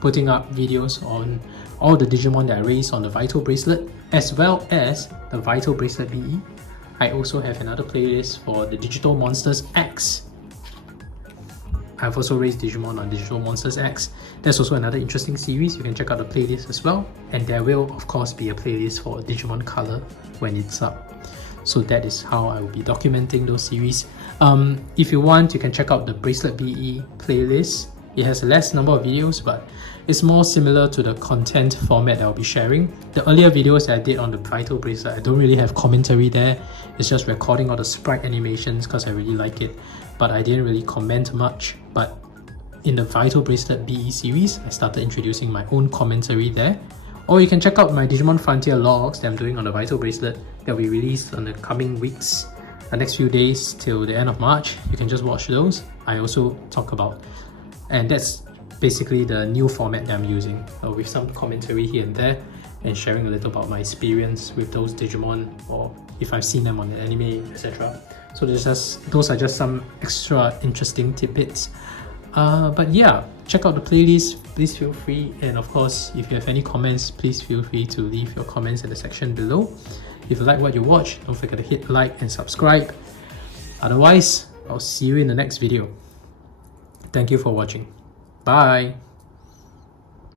putting up videos on all the Digimon that I raised on the Vital Bracelet, as well as the Vital Bracelet BE. I also have another playlist for the Digital Monsters X. I've also raised Digimon on Digital Monsters X. There's also another interesting series. You can check out the playlist as well. And there will, of course, be a playlist for Digimon Color when it's up. So that is how I will be documenting those series. If you want, you can check out the Bracelet BE playlist. It has a less number of videos, but it's more similar to the content format that I'll be sharing. The earlier videos that I did on the Vital Bracelet, I don't really have commentary there. It's just recording all the sprite animations because I really like it. But I didn't really comment much. But in the Vital Bracelet BE series, I started introducing my own commentary there. Or you can check out my Digimon Frontier logs that I'm doing on the Vital Bracelet that will be released in the coming weeks, the next few days till the end of March. You can just watch those. I also talk about, and that's basically the new format that I'm using, with some commentary here and there and sharing a little about my experience with those Digimon, or if I've seen them on the anime, etc. So those are just some extra interesting tidbits. But yeah, check out the playlist, please feel free, and of course, if you have any comments, please feel free to leave your comments in the section below. If you like what you watch, don't forget to hit like and subscribe. Otherwise, I'll see you in the next video. Thank you for watching. Bye!